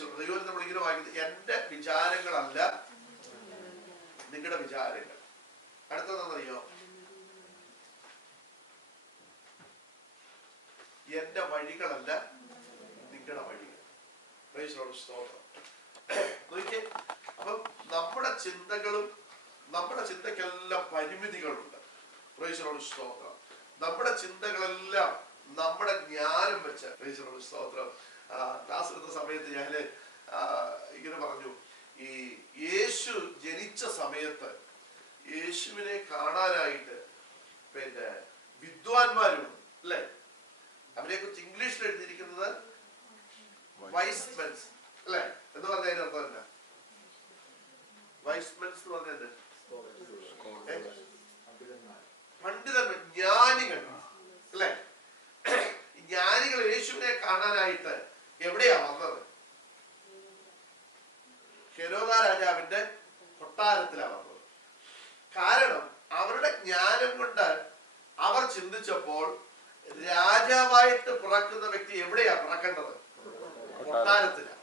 ദൈവം നമ്മളിങ്ങനെ വായിക്കുന്നത് എന്റെ വിചാരങ്ങളല്ല നിങ്ങളുടെ വിചാരങ്ങൾ. അടുത്തതെന്നറിയോ? എന്റെ വഴികളല്ല നിങ്ങളുടെ വഴികൾ. നോക്കിയേ, അപ്പം നമ്മുടെ ചിന്തകളും നമ്മുടെ ചിന്തക്കെല്ലാം പരിമിതികളുണ്ട്. സ്തോത്രം. നമ്മുടെ ചിന്തകളെല്ലാം നമ്മുടെ ജ്ഞാനം വെച്ച് സ്തോത്രം. ക്ലാസ് എടുത്ത സമയത്ത് ഞാന് ഇങ്ങനെ പറഞ്ഞു, ഈ യേശു ജനിച്ച സമയത്ത് യേശുവിനെ കാണാനായിട്ട് പിന്നെ വിദ്വാൻമാരും അല്ലെ, അവരെ കുറിച്ച് ഇംഗ്ലീഷിൽ എഴുതിയിരിക്കുന്നത് വൈസ്മെൻസ് അല്ലെ എന്ന് പറഞ്ഞതിന്റെ അർത്ഥം എന്താ? വൈസ്മെൻസ് എന്ന് പറഞ്ഞത് പണ്ഡിതന്മാർ, ജ്ഞാനികൾ അല്ലെ. ജ്ഞാനികൾ യേശുവിനെ കാണാനായിട്ട് എവിടെയാ വന്നത്? ഹെരോദ രാജാവിന്റെ കൊട്ടാരത്തിലാണ് വന്നത്. കാരണം അവരുടെ ജ്ഞാനം കൊണ്ട് അവർ ചിന്തിച്ചപ്പോൾ രാജാവായിട്ട് പിറക്കുന്ന വ്യക്തി എവിടെയാ പിറക്കേണ്ടത്? കൊട്ടാരത്തിലാണ്.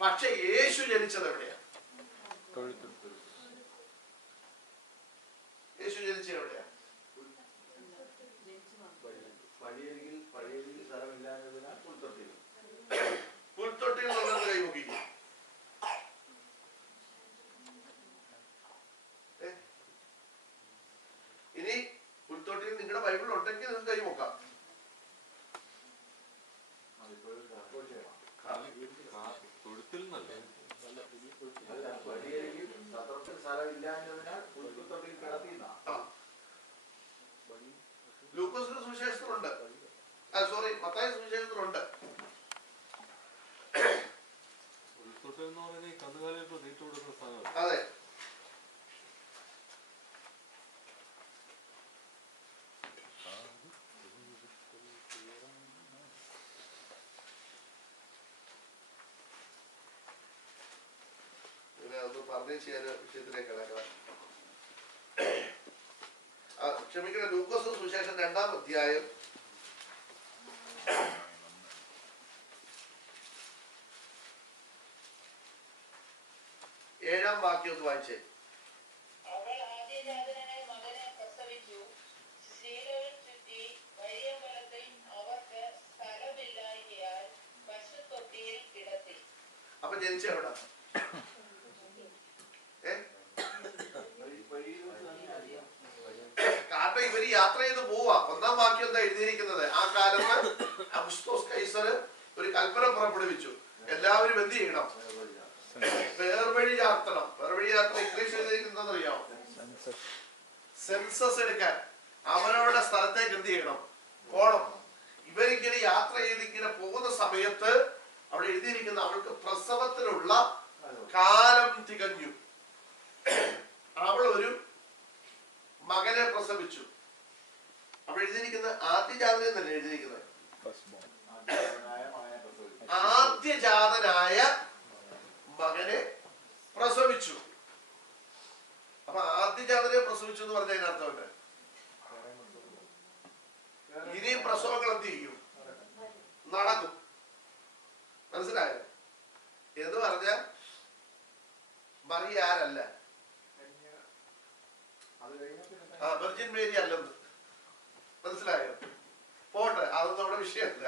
പക്ഷെ യേശു ജനിച്ചത് എവിടെയാ? യേശു ജനിച്ചത് എവിടെയാ? പുൽത്തൊട്ടിയിൽ നിന്നത് കൈ നോക്കിക്കും. ഇനി പുൽത്തൊട്ടിയിൽ നിങ്ങളുടെ ബൈബിൾ ഉണ്ടെങ്കിൽ നിങ്ങൾക്ക് കൈ നോക്കാം. ലൂക്കോസിന്റെ സുവിശേഷത്തിലുണ്ട്, സോറി മത്തായി സുവിശേഷത്തിലുണ്ട്. അതെ, ഒന്ന് പറഞ്ഞു ചെയ്യാൻ വിഷയത്തിലേക്ക് കിടക്കണം. ക്ഷമിക്കണം. ലൂക്കോസ് സുവിശേഷം 2-ാം അധ്യായം 7-ാം വാക്യം ഒന്ന് വായിച്ചേ. അപ്പൊ ജനിച്ച എവിടെ? കാരണം ഇവര് യാത്ര ചെയ്ത് പോവാ. 1-ാം വാക്യം എന്താ എഴുതിയിരിക്കുന്നത്? ആ കാലത്ത് അഗസ്തോസ് കൈസർ ഒരു കൽപ്പന പുറപ്പെടുവിച്ചു, എല്ലാവരും എന്ത് ചെയ്യണം? പേർവഴി ചാർത്തണം. പേർവഴി യാത്ര ഇംഗ്ലീഷ് എഴുതിയിരിക്കുന്നത് അറിയാമോ? സെൻസസ് എടുക്കാൻ അവരവരുടെ സ്ഥലത്തേക്ക് എന്ത് ചെയ്യണം? പോണം. ഇവരിങ്ങനെ യാത്ര ചെയ്ത് ഇങ്ങനെ പോകുന്ന സമയത്ത് അവിടെ എഴുതിയിരിക്കുന്ന അവൾക്ക് പ്രസവത്തിനുള്ള കാലം തികഞ്ഞു. അവൾ ഒരു മകനെ പ്രസവിച്ചു. അവിടെ എഴുതിയിരിക്കുന്നത് ആദ്യജാതനെ തന്നെ എഴുതിയിരിക്കുന്നത്. ആദ്യജാതനായ മകനെ പ്രസവിച്ചു. അപ്പൊ ആദ്യജാതനെ പ്രസവിച്ചു എന്ന് പറഞ്ഞതിന് അർത്ഥമുണ്ട് ഇനിയും പ്രസവങ്ങൾ എന്ത് ചെയ്യും? നടക്കും. മനസ്സിലായോ? എന്ന് പറഞ്ഞ മറിയ ആരല്ല, വെർജിൻ മേരി അല്ലെന്ന്. മനസ്സിലായോ? പോട്ടെ, അതൊന്നും നമ്മുടെ വിഷയമല്ല.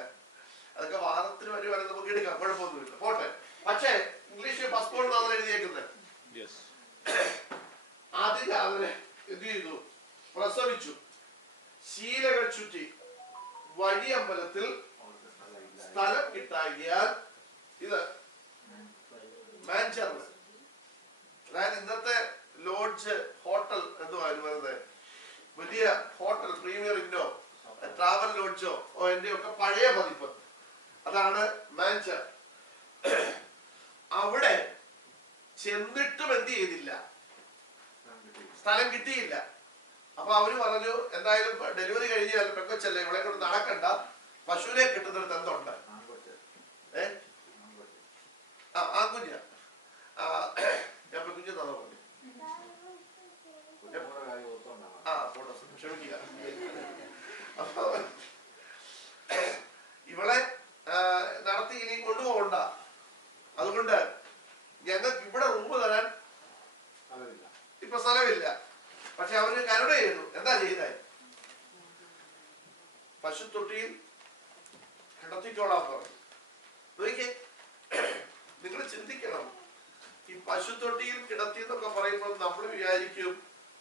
അതൊക്കെ വാദത്തിന് വരുവാണെങ്കിൽ നമുക്ക് എടുക്കാം, കുഴപ്പമൊന്നുമില്ല. പോട്ടെ. പക്ഷേ ഇംഗ്ലീഷിൽ പാസ്പോർട്ട് നമ്മൾ എഴുതിയേക്കുന്നത് ആദ്യജാതനെ എന്ത് ചെയ്തു? പ്രസവിച്ചു. ശീലകൾ ചുറ്റി വഴിയമ്പലത്തിൽ സ്ഥലം കിട്ടാകിയാൽ ഇത് മാൻചർ, അതായത് ഇന്നത്തെ ലോഡ്ജ് ഹോട്ടൽ എന്ന് പറയുന്നത് വലിയ ഹോട്ടൽ, പ്രീമിയർ ഇന്നോ ട്രാവൽ ലോഡ്ജോ എന്റെ ഒക്കെ പഴയ പതിപ്പ്, അതാണ് മാൻചർ. അവിടെ ചെന്നിട്ടും എന്ത് ചെയ്തില്ല? സ്ഥലം കിട്ടിയില്ല. അപ്പൊ അവര് പറഞ്ഞു, എന്തായാലും ഡെലിവറി കഴിഞ്ഞാൽ പെങ്കൊച്ചല്ലേ, ഇവിടെ കൊണ്ട് നടക്കണ്ട, പശുവിനെ കിട്ടുന്നിടത്ത് എന്തുണ്ട്? ആൺകുഞ്ഞ. ഞാൻ പെൺകുഞ്ഞ് തന്നോ പറഞ്ഞു. ക്ഷമിക്കുക. അപ്പൊ ഇവളെ നടത്തി ഇനി കൊണ്ടുപോകണ്ട, അതുകൊണ്ട് ഞങ്ങൾക്ക് ഇവിടെ റൂം തരാൻ ഇപ്പൊ സ്ഥലമില്ല. പക്ഷെ അവര് കരുണ ചെയ്തു. എന്താ ചെയ്തേ? പശുത്തൊട്ടിയിൽ കിടത്തിക്കോളാൻ പറഞ്ഞു. നോക്കിയേ, നിങ്ങൾ ചിന്തിക്കണം, ഈ പശുത്തൊട്ടിയിൽ കിടത്തി എന്നൊക്കെ പറയുമ്പോൾ നമ്മൾ വിചാരിക്കും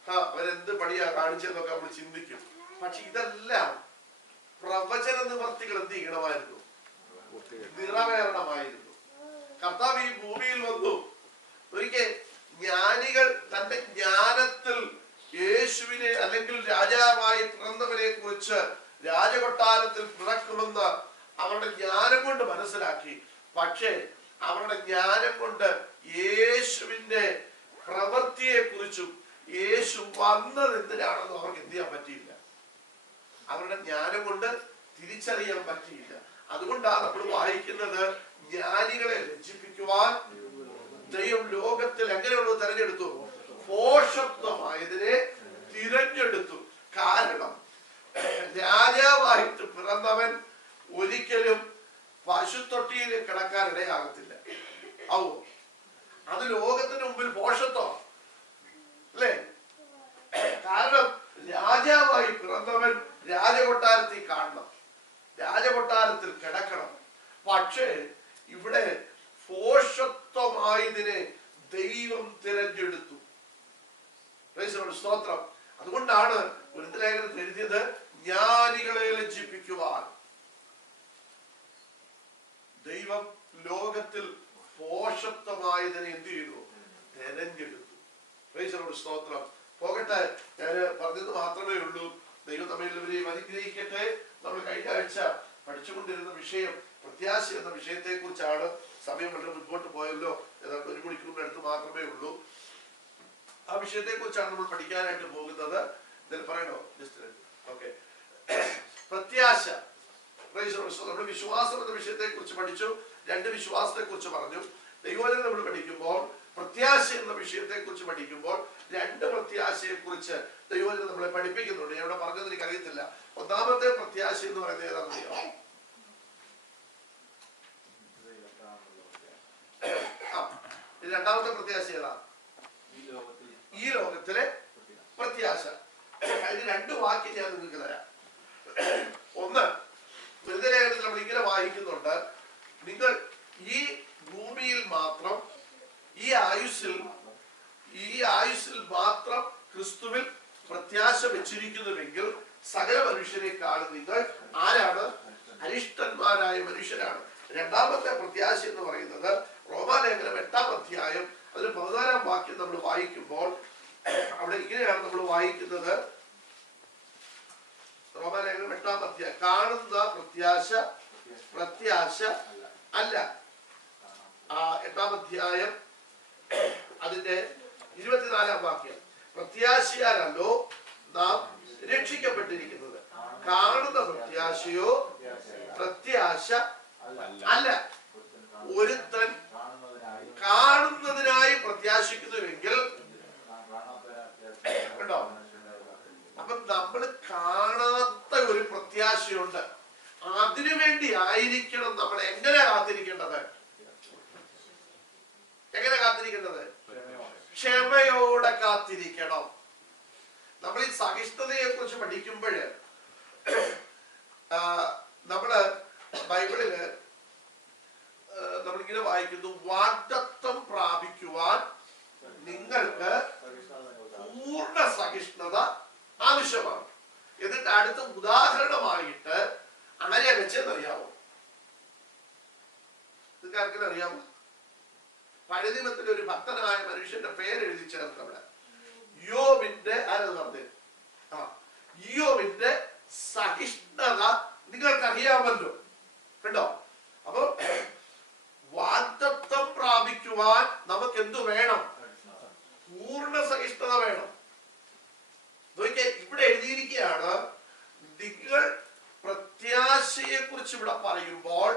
അവരെന്ത് പണിയാ കാണിച്ചെന്നൊക്കെ നമ്മൾ ചിന്തിക്കും. പക്ഷെ ഇതെല്ലാം പ്രവചന നിവർത്തികൾ എന്ത് ചെയ്യണമായിരുന്നു? നിറവേറണമായിരുന്നു. കർത്താവ് ഈ ഭൂമിയിൽ വന്നു. ഒരിക്കൽ ജ്ഞാനികൾ തന്റെ ജ്ഞാനത്തിൽ യേശുവിനെ അല്ലെങ്കിൽ രാജാവായി പിറന്നവരെ കുറിച്ച് രാജകൊട്ടാരത്തിൽ പിറക്കുമെന്ന് അവരുടെ ജ്ഞാനം കൊണ്ട് മനസ്സിലാക്കി. പക്ഷേ അവരുടെ ജ്ഞാനം കൊണ്ട് യേശുവിന്റെ പ്രവൃത്തിയെ കുറിച്ചും യേശു വന്നത് എന്തിനാണെന്ന് അവർക്ക് എന്ത് ചെയ്യാൻ പറ്റിയില്ല. അവരുടെ ജ്ഞാനം കൊണ്ട് തിരിച്ചറിയാൻ പറ്റിയില്ല. അതുകൊണ്ടാണ് നമ്മൾ വായിക്കുന്നത്, ജ്ഞാനികളെ ലജ്ജിപ്പിക്കുവാൻ ദൈവം ലോകത്തിൽ എങ്ങനെയുള്ളത് തെരഞ്ഞെടുത്തു? ഭോഷത്വമായതിനെ തിരഞ്ഞെടുത്തു. കാരണം രാജാവായിട്ട് പിറന്നവൻ ഒരിക്കലും പശുത്തൊട്ടിയിൽ കിടക്കാൻ ഇടയാകത്തില്ല. ആവോ? അത് ലോകത്തിന് മുമ്പിൽ ഭോഷത്വം അല്ലേ? കാരണം രാജാവായി പിറന്നവൻ രാജകൊട്ടാരത്തിൽ കാണണം, രാജകൊട്ടാരത്തിൽ കിടക്കണം. പക്ഷേ ഇവിടെ ഭോഷത്വമായതിനെ ദൈവം തിരഞ്ഞെടുത്തു. സ്തോത്രം. അതുകൊണ്ടാണ് ലേഖനത്തിൽ എഴുതിയത്, ജ്ഞാനികളെ ലജ്ജിപ്പിക്കുവാൻ ദൈവം ലോകത്തിൽ ഭോഷത്വമായതിനെ എന്ത് ചെയ്തു? തെരഞ്ഞെടുത്തു. സ്തോത്രം. പോകട്ടെ, ഞാൻ പറഞ്ഞത് മാത്രമേ ഉള്ളൂ. ദൈവം നമ്മെല്ലാവരെയും അനുഗ്രഹിക്കട്ടെ. നമ്മൾ കഴിഞ്ഞ ആഴ്ച പഠിച്ചുകൊണ്ടിരുന്ന വിഷയം പ്രത്യാശ എന്ന വിഷയത്തെ കുറിച്ചാണ്. സമയം വളരെ മുൻപോട്ട് പോയല്ലോ, ഏതാണ്ട് 1 മണിക്കൂറിന് അടുത്ത് മാത്രമേ ഉള്ളൂ. ആ വിഷയത്തെ കുറിച്ചാണ് നമ്മൾ പഠിക്കാനായിട്ട് പോകുന്നത്. എന്തായാലും പറയണോ? Just okay. പ്രത്യാശ. നമ്മൾ വിശ്വാസം എന്ന വിഷയത്തെ കുറിച്ച് പഠിച്ചു. 2 വിശ്വാസത്തെ കുറിച്ച് പറഞ്ഞു. ദൈവവചനം നമ്മൾ പഠിക്കുമ്പോൾ പ്രത്യാശ എന്ന വിഷയത്തെ കുറിച്ച് പഠിക്കുമ്പോൾ 2 പ്രത്യാശയെ കുറിച്ച് ദൈവവചനം നമ്മളെ പഠിപ്പിക്കുന്നുണ്ട്. ഞാൻ ഇവിടെ പറഞ്ഞത് എനിക്ക് അറിയത്തില്ല. ഒന്നാമത്തെ പ്രത്യാശ എന്ന് പറയുന്നത് ഏതാണെന്നറിയോ? രണ്ടാമത്തെ പ്രത്യാശ ഏതാ? ഈ ലോകത്തിലെ പ്രത്യാശ. അതിന് 2 വാക്യം ഞാൻ നിങ്ങൾക്ക് തരാം. ഒന്ന്, ലേഖനത്തിൽ നമ്മൾ ഇങ്ങനെ വായിക്കുന്നുണ്ട്, നിങ്ങൾ ഈ ഭൂമിയിൽ മാത്രം, ഈ ആയുസ്സിൽ മാത്രം ക്രിസ്തുവിൽ പ്രത്യാശ വെച്ചിരിക്കുന്നുവെങ്കിൽ സകല മനുഷ്യരെക്കാളും നിങ്ങൾ ആരാണ്? അരിഷ്ടന്മാരായ മനുഷ്യരാണ്. രണ്ടാമത്തെ പ്രത്യാശ എന്ന് പറയുന്നത് റോമാലേഖനം 8-ാം അധ്യായം അതിൽ 14-ാം വാക്യം നമ്മൾ വായിക്കുമ്പോൾ അവിടെ ഇങ്ങനെയാണ് നമ്മൾ വായിക്കുന്നത്. റോമാലേഖനം 8-ാം അധ്യായം, കാണുന്ന പ്രത്യാശ അല്ല. 8-ാം അധ്യായം അതിന്റെ 24-ാം വാക്യം, പ്രത്യാശയാലല്ലോ നാം രക്ഷിക്കപ്പെട്ടിരിക്കുന്നത്, കാണുന്ന പ്രത്യാശയോ പ്രത്യാശ അല്ല. ഒരുത്തൻ കാണുന്നതിനായി പ്രത്യാശിക്കുന്നുവെങ്കിൽ കേട്ടോ, അപ്പൊ നമ്മൾ കാണാത്ത ഒരു പ്രത്യാശയുണ്ട്. അതിനുവേണ്ടി ആയിരിക്കണം നമ്മൾ എങ്ങനെ കാത്തിരിക്കേണ്ടത്? ക്ഷമയോടെ കാത്തിരിക്കണം. നമ്മൾ ഈ സഹിഷ്ണുതയെ കുറിച്ച് പഠിക്കുമ്പോൾ നമ്മള് ബൈബിളില് നമ്മളിങ്ങനെ വായിക്കുന്നു, വാഗ്ദത്തം പ്രാപിക്കുവാൻ നിങ്ങൾക്ക് പൂർണ്ണ സഹിഷ്ണുത ആവശ്യമാണ്. എന്നിട്ട് അടുത്ത ഉദാഹരണമായിട്ട് ആരെയാ വെച്ചെന്നറിയാമോ? നിങ്ങൾക്ക് ആർക്കെങ്കിലും അറിയാമോ? പഴയ നിയമത്തിലെ ഒരു ഭക്തനായ മനുഷ്യന്റെ പേര് എഴുതി ചേർത്ത് അവിടെ യോബിന്റെ യോബിന്റെ സഹിഷ്ണുത നിങ്ങൾക്കറിയാമല്ലോ. കണ്ടോ? അപ്പൊ വാഗ്ദത്തം പ്രാപിക്കുവാൻ നമുക്ക് എന്തു വേണം? പൂർണ്ണ സഹിഷ്ണുത വേണം. ഇവിടെ എഴുതിയിരിക്കുകയാണ്, നിങ്ങൾ പ്രത്യാശയെ കുറിച്ച് ഇവിടെ പറയുമ്പോൾ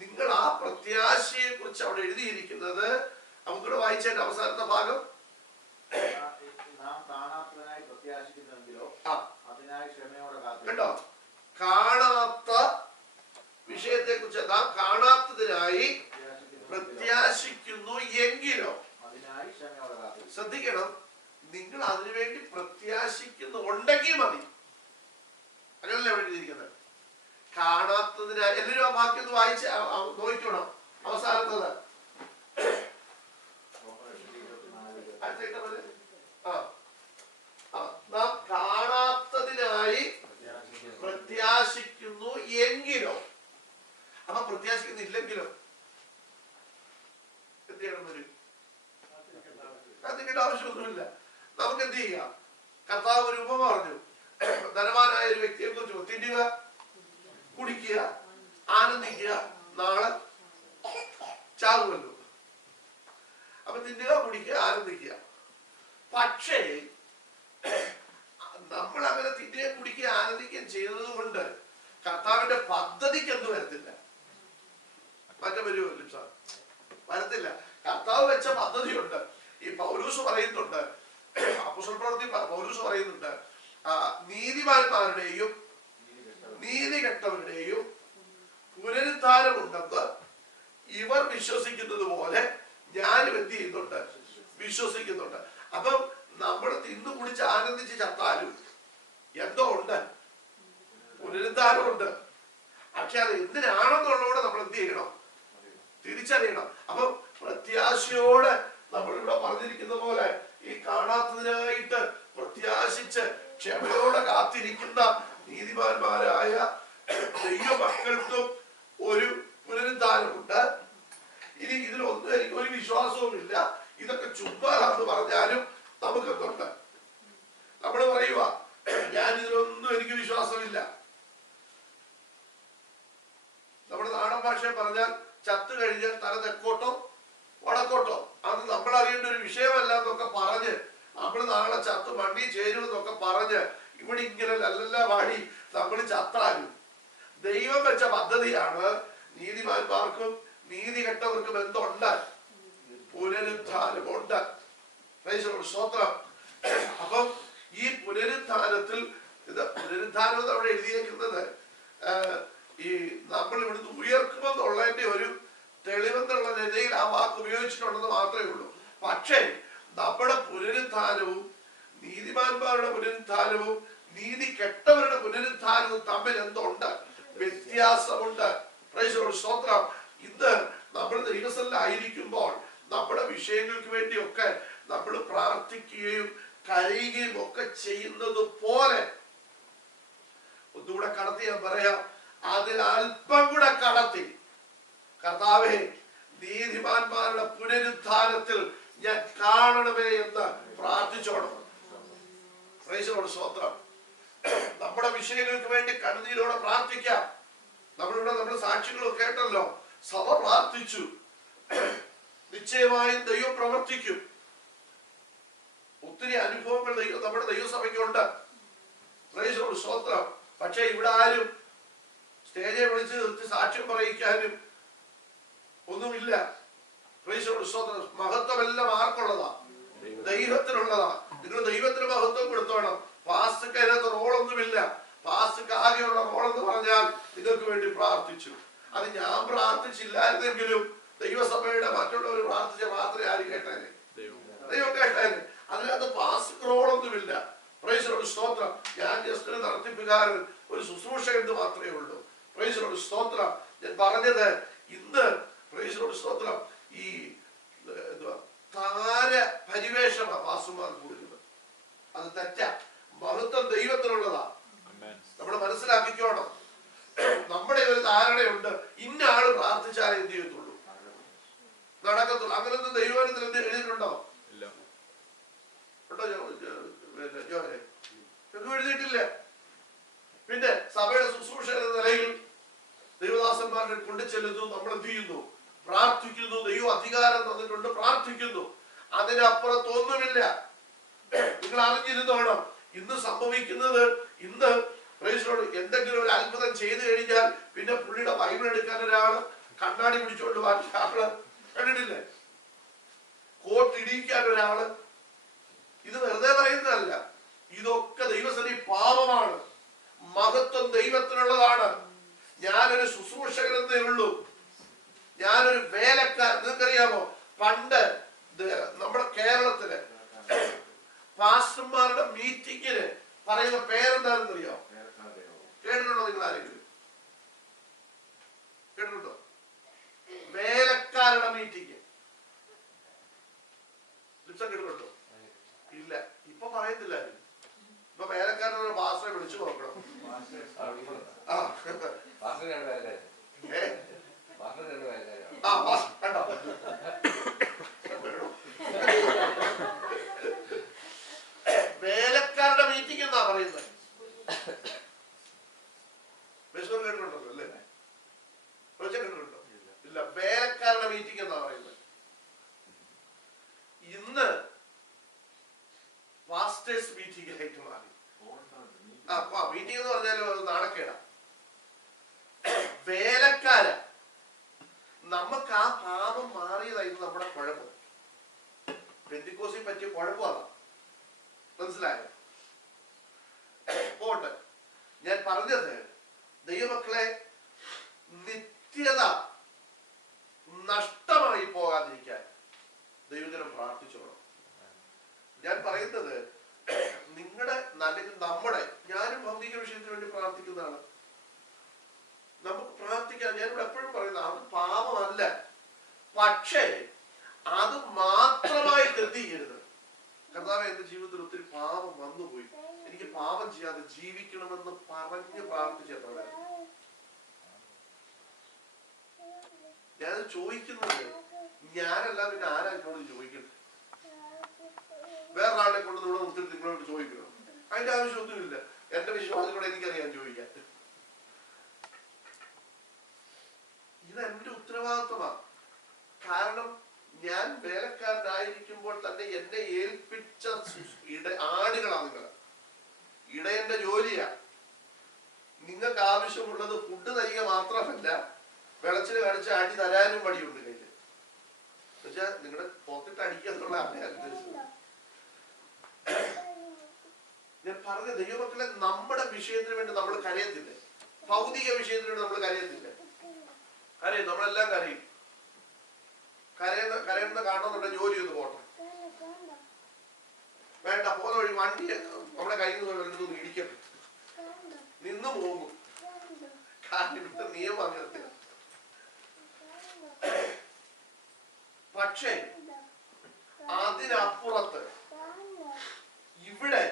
നിങ്ങൾ ആ പ്രത്യാശയെ കുറിച്ച് അവിടെ എഴുതിയിരിക്കുന്നത് നമുക്കിവിടെ വായിച്ചതിന്റെ അവസാനത്തെ ഭാഗം, കണ്ടോ? കാണാത്ത വിഷയത്തെ കുറിച്ച് നാം കാണാത്തതിനായി പ്രത്യാശിക്കുന്നു എങ്കിലോ. ശ്രദ്ധിക്കണം, നിങ്ങൾ അതിനുവേണ്ടി പ്രത്യാശിക്കുന്നുണ്ടെങ്കിൽ മതി. അങ്ങനല്ലേ എഴുതിയിരിക്കുന്നത്. കാണാത്തതിനായി എല്ലാവരും ആ വാക്യം ഒന്ന് വായിച്ച് നോക്കണം. അവസാനത്തത് നാം കാണാത്തതിനായി പ്രത്യാശിക്കുന്നു എങ്കിലോ. അപ്പൊ പ്രത്യാശിക്കുന്നില്ലെങ്കിലോ എന്ത് ചെയ്യണം? വരും അതിന്റെ ആവശ്യമൊന്നുമില്ല. നമുക്ക് എന്ത് ചെയ്യാം? കർത്താവ് ഒരു ഉപമ പറഞ്ഞു. ധനവാനായ ഒരു വ്യക്തിയെ കുറിച്ച്, തിന്നുക, കുടിക്കുക, ആനന്ദിക്കുക, നാളെ ചാകുമല്ലോ. അപ്പൊ തിന്നുക, കുടിക്കുക, ആനന്ദിക്കുക. പക്ഷേ നമ്മൾ അങ്ങനെ തിന്നുകയും കുടിക്കുകയും ആനന്ദിക്കുകയും ചെയ്തത് കൊണ്ട് കർത്താവിന്റെ പദ്ധതിക്ക് എന്ത് വരത്തില്ല? മാറ്റം വരുമല്ലോ സാർ? വരത്തില്ല. കർത്താവ് വെച്ച പദ്ധതിയുണ്ട്. ഈ പൗലൂസ് പറയുന്നുണ്ട്, അപ്പോസ്തല പ്രവൃത്തി പൗലൂസ് പറയുന്നുണ്ട്, നീതിമാന്മാരുടെയും നീതി കെട്ടവരുടെയും പുനരുദ്ധാനമുണ്ടെന്ന് ഇവർ വിശ്വസിക്കുന്നത് പോലെ ഞാനും എന്ത് ചെയ്യുന്നുണ്ട്? വിശ്വസിക്കുന്നുണ്ട്. അപ്പം നമ്മൾ തിന്നു കുടിച്ച് ആനന്ദിച്ച് ചത്താലും എന്തോ ഉണ്ട്? പുനരുദ്ധാനമുണ്ട്. പക്ഷെ അത് എന്തിനാണെന്നുള്ളൂടെ നമ്മൾ എന്ത് ചെയ്യണം? തിരിച്ചറിയണം. അപ്പൊ പ്രത്യാശയോടെ നമ്മളിവിടെ പറഞ്ഞിരിക്കുന്ന പോലെ ഈ കാണാത്തതിനായിട്ട് പ്രത്യാശിച്ച് ക്ഷമയോടെ കാത്തിരിക്കുന്ന നീതിമാന്മാരായ ദൈവമക്കൾക്കും ഒരു പുനരുദ്ധാനമുണ്ട്. ഇനി ഇതിലൊന്നും എനിക്ക് ഒരു വിശ്വാസവുമില്ല, ഇതൊക്കെ ചുമ്മാതാന്ന് പറഞ്ഞാലും നമുക്കെന്തുണ്ട്? നമ്മൾ പറയുക, ഞാൻ ഇതിലൊന്നും എനിക്ക് വിശ്വാസമില്ല. നമ്മുടെ നാടൻ ഭാഷയിൽ പറഞ്ഞാൽ ചത്തു കഴിഞ്ഞാൽ തല തെക്കോട്ടോ വടക്കോട്ടോ അത് നമ്മൾ അറിയേണ്ട ഒരു വിഷയമല്ല എന്നൊക്കെ പറഞ്ഞ് നമ്മൾ നാളെ ചത്ത് മണ്ണി ചേരുമെന്നൊക്കെ പറഞ്ഞ് ഇവിടെ ഇങ്ങനെ ലല്ലല്ല പാടി നമ്മൾ ചത്താലും ദൈവം വെച്ച പദ്ധതിയാണ്. നീതിമാന്മാർക്കും നീതി കെട്ടവർക്കും എന്തുണ്ട്? പുനരുദ്ധാനമുണ്ട്. സ്തോത്രം. അപ്പം ഈ പുനരുദ്ധാനത്തിൽ പുനരുദ്ധാനം എന്ന് അവിടെ എഴുതിയേക്കുന്നത് ഈ നമ്മൾ ഇവിടുന്ന് ഉയർക്കുമെന്നുള്ളതിന്റെ ഒരു തെളിവെന്നുള്ള നിലയിൽ ആ വാക്ക് ഉപയോഗിച്ചിട്ടുണ്ടെന്ന് മാത്രമേ ഉള്ളൂ. പക്ഷേ നമ്മുടെ പുനരുദ്ധാനവും നീതിമാന്മാരുടെ പുനരുദ്ധാനവും നീതി കെട്ടവരുടെ പുനരുദ്ധാനവും തമ്മിൽ എന്തുണ്ട്? വ്യത്യാസമുണ്ട്. സ്തോത്രം. ഇന്ന് നമ്മൾ ദൈവസന്നിധിയിലായിരിക്കുമ്പോൾ നമ്മുടെ വിഷയങ്ങൾക്ക് വേണ്ടിയൊക്കെ നമ്മൾ പ്രാർത്ഥിക്കുകയും കരയുകയും ഒക്കെ ചെയ്യുന്നത് പോലെ ഒന്നുകൂടെ കടത്തി ഞാൻ പറയാം, അതിൽ അല്പം കൂടെ കടത്തി കർത്താവേ നീതിമാന്മാരുടെ പുനരുദ്ധാനത്തിൽ ഞാൻ കാണണമേ എന്ന് പ്രാർത്ഥിച്ചോണം. സ്തോത്രം. നമ്മുടെ വിഷയങ്ങൾക്ക് വേണ്ടി കണ്ണുനീരോടെ പ്രാർത്ഥിക്കാം. നമ്മളിവിടെ നമ്മൾ സാക്ഷികളും കേട്ടല്ലോ, സഭ പ്രാർത്ഥിച്ചു, നിശ്ചയമായും ദൈവം പ്രവർത്തിക്കും. ഒത്തിരി അനുഭവങ്ങൾ നമ്മുടെ ദൈവസഭയ്ക്കുണ്ട്. സ്തോത്രം. പക്ഷെ ഇവിടെ ആരും സ്റ്റേജെ വിളിച്ച് നിർത്തി സാക്ഷ്യം പറയിക്കാനും ഒന്നുമില്ല. സ്തോത്രം. മഹത്വം എല്ലാം ആർക്കുള്ളതാ? ദൈവത്തിനുള്ളതാ. നിങ്ങൾ ദൈവത്തിന് മഹത്വം കൊടുത്തോണം. പാസ്റ്റർക്ക് അതിനകത്ത് റോളൊന്നുമില്ല. പാസ്റ്റർക്ക് ആകെയുള്ള റോളെന്ന് പറഞ്ഞാൽ നിങ്ങൾക്ക് വേണ്ടി പ്രാർത്ഥിച്ചു. അത് ഞാൻ പ്രാർത്ഥിച്ചില്ലായിരുന്നെങ്കിലും ദൈവസഭയുടെ മറ്റുള്ളവർ പ്രാർത്ഥിച്ച പ്രാർത്ഥന ആര് കേട്ടേനെ? ദൈവം കേട്ടേനെ. അതിനകത്ത് പാസ്റ്റർക്ക് റോളൊന്നുമില്ല. സ്തോത്രം. ഞാൻ ജസ്റ്റ് ഒരു നടത്തിപ്പുകാരൻ, ഒരു ശുശ്രൂഷ എന്ന് മാത്രമേ ഉള്ളൂ. സ്തോത്രം. ഞാൻ പറഞ്ഞത് ഇന്ന് സ്തോത്രം ഈ താര പരിവേഷമാണ് പാസ്റ്റർമാർ കൊടുക്കുന്നത്. അത് തെറ്റാ. മഹത്വം ദൈവത്തിനുള്ളതാ. നമ്മൾ മനസ്സിലാക്കിക്കോണം. നമ്മുടെ ഒരു ധാരണയുണ്ട്, ഇന്ന ആള് പ്രാർത്ഥിച്ചാലേ എന്ത് ചെയ്യത്തുള്ളൂ, നടക്കത്തുള്ളൂ. അങ്ങനൊന്നും ദൈവത്തിൽ എന്ത് എഴുതിയിട്ടുണ്ടോ? ഉണ്ടോ ജോനെ? ഒന്നും എഴുതിയിട്ടില്ല. പിന്നെ സഭയുടെ ശുശ്രൂഷ എന്ന നിലയിൽ ദൈവദാസന്മാരെ കൊണ്ടു ചെല്ലുന്നു, നമ്മൾ എന്ത് ചെയ്യുന്നു? പ്രാർത്ഥിക്കുന്നു. ദൈവം അധികാരം തന്നിട്ടുണ്ട്, പ്രാർത്ഥിക്കുന്നു. അതിനപ്പുറത്തൊന്നുമില്ല. നിങ്ങൾ അറിഞ്ഞിരുന്നോണം, ഇന്ന് സംഭവിക്കുന്നത്, ഇന്ന് എന്തെങ്കിലും ഒരു അത്ഭുതം ചെയ്തു കഴിഞ്ഞാൽ പിന്നെ പുള്ളിയുടെ ബൈബിൾ എടുക്കാൻ ഒരാള്, കണ്ണാടി പിടിച്ചോണ്ട് വാങ്ങിയ ആള് കണ്ടിട്ടില്ലേ, കോട്ടിടിക്കാൻ ഒരാള്. ഇത് വെറുതെ പറയുന്നതല്ല, ഇതൊക്കെ ദൈവസന്നിധി പാപമാണ്. മഹത്വം ദൈവത്തിനുള്ളതാണ്. ഞാനൊരു ശുശ്രൂഷകനെന്നേ ഉള്ളൂ, ഞാനൊരു വേലക്കാരൻ അറിയാമോ? പണ്ട് നമ്മുടെ കേരളത്തില് പാസ്റ്റർമാരുടെ മീറ്റിങ്ങിന് പറയുന്ന പേരെന്താണെന്ന് അറിയോ? കേട്ടിട്ടുണ്ടോ നിങ്ങൾ ആരെങ്കിലും? കേട്ടിട്ടുണ്ടോ? വേലക്കാരുടെ മീറ്റിംഗ്. കേട്ടിട്ടുണ്ടോ? ഇല്ല. ഇപ്പൊ പറയുന്നില്ല. ഇപ്പൊ വേലക്കാരുടെ പാസ്റ്ററെ വിളിച്ചു നോക്കണം. കണ്ടോ? വേലക്കാരുടെ മീറ്റിംഗ് എന്നാ പറയുന്നത്. കേട്ടിട്ടുണ്ടോ? അല്ലേ? കേട്ടിട്ടുണ്ടോ? ഇല്ല. വേലക്കാരുടെ മീറ്റിംഗ് എന്നാ പറയുന്നത്. ഇന്ന് പാസ്റ്റേഴ്സ് മീറ്റിംഗ് ആയിട്ട് മാറി. മീറ്റിംഗ് എന്ന് പറഞ്ഞാലും നാണക്കേടാ. വേലക്കാര്. നമുക്ക് ആ പാപം മാറിയതായിരുന്നു നമ്മുടെ കുഴപ്പം. പെന്തിക്കോസിൽ പറ്റിയ കുഴപ്പമാണ്. മനസ്സിലായോ? പോട്ടെ. ഞാൻ പറഞ്ഞത് ദൈവമക്കളെ, നിത്യത നഷ്ടമായി പോകാതിരിക്കാൻ ദൈവജനം പ്രാർത്ഥിച്ചോളാം. ഞാൻ പറയുന്നത് നിങ്ങളുടെ നമ്മുടെ, ഞാനും ഭൗതിക വിഷയത്തിന് വേണ്ടി പ്രാർത്ഥിക്കുന്നതാണ്. നമുക്ക് പ്രാർത്ഥിക്കാം. ഞാനിവിടെ എപ്പോഴും പറയുന്നത് അത് പാപമല്ല. പക്ഷേ അത് മാത്രമായി കരുതിക്കരുത്. കർത്താവേ, എന്റെ ജീവിതത്തിൽ ഒത്തിരി പാപം വന്നുപോയി, എനിക്ക് പാപം ചെയ്യാതെ ജീവിക്കണമെന്ന് പറഞ്ഞ് പ്രാർത്ഥിച്ചെത്ര. ഞാൻ ചോദിക്കുന്നത് ഞാനല്ല, പിന്നെ ആരാ എന്നോട് ചോദിക്കട്ടെ? വേറൊരാളെ കൊണ്ട് ഇവിടെ നിർത്തിട്ട് നിങ്ങളോട് ചോദിക്കണം. അതിന്റെ ആവശ്യമൊന്നുമില്ല. എന്റെ വിശ്വാസത്തോടെ എനിക്കറിയാൻ ചോദിക്കാൻ. ഇത് എന്റെ ഉത്തരവാദിത്വമാണ്. കാരണം ഞാൻ വേലക്കാരനായിരിക്കുമ്പോൾ തന്നെ എന്നെ ഏൽപ്പിച്ച ആടുകളാണ് നിങ്ങൾ. ഇടയന്റെ ജോലിയാ. നിങ്ങൾക്ക് ആവശ്യമുള്ളത് ഫുഡ് തരിക മാത്രമല്ല, വെളച്ചില് കാണിച്ച് അടി തരാനും വടിയുണ്ട് കയ്യില്. എന്നുവെച്ചാൽ നിങ്ങളുടെ പോക്കറ്റ് അടിക്കുക എന്നുള്ള ഉദ്ദേശിച്ചത്. ഞാൻ പറഞ്ഞ ദൈവമക്കളെ, നമ്മുടെ വിഷയത്തിന് വേണ്ടി നമ്മൾ കരയത്തില്ലേ? ഭൗതിക വിഷയത്തിന് വേണ്ടി നമ്മൾ കരയത്തില്ലേ? കരയും. നമ്മളെല്ലാം കരയും. കരയുന്ന കാണുന്നുണ്ട്. ജോലി ഒന്ന് പോട്ടെ, വേണ്ട. പോകുന്ന വഴി വണ്ടി നമ്മുടെ കയ്യിൽ നിന്ന് വല്ലതും ഇടിക്കട്ടെ, നിന്ന് പോകും. കാരണം ഇവിടുത്തെ നിയമം അങ്ങനത്തെ. പക്ഷേ അതിനപ്പുറത്ത് ഇവിടെ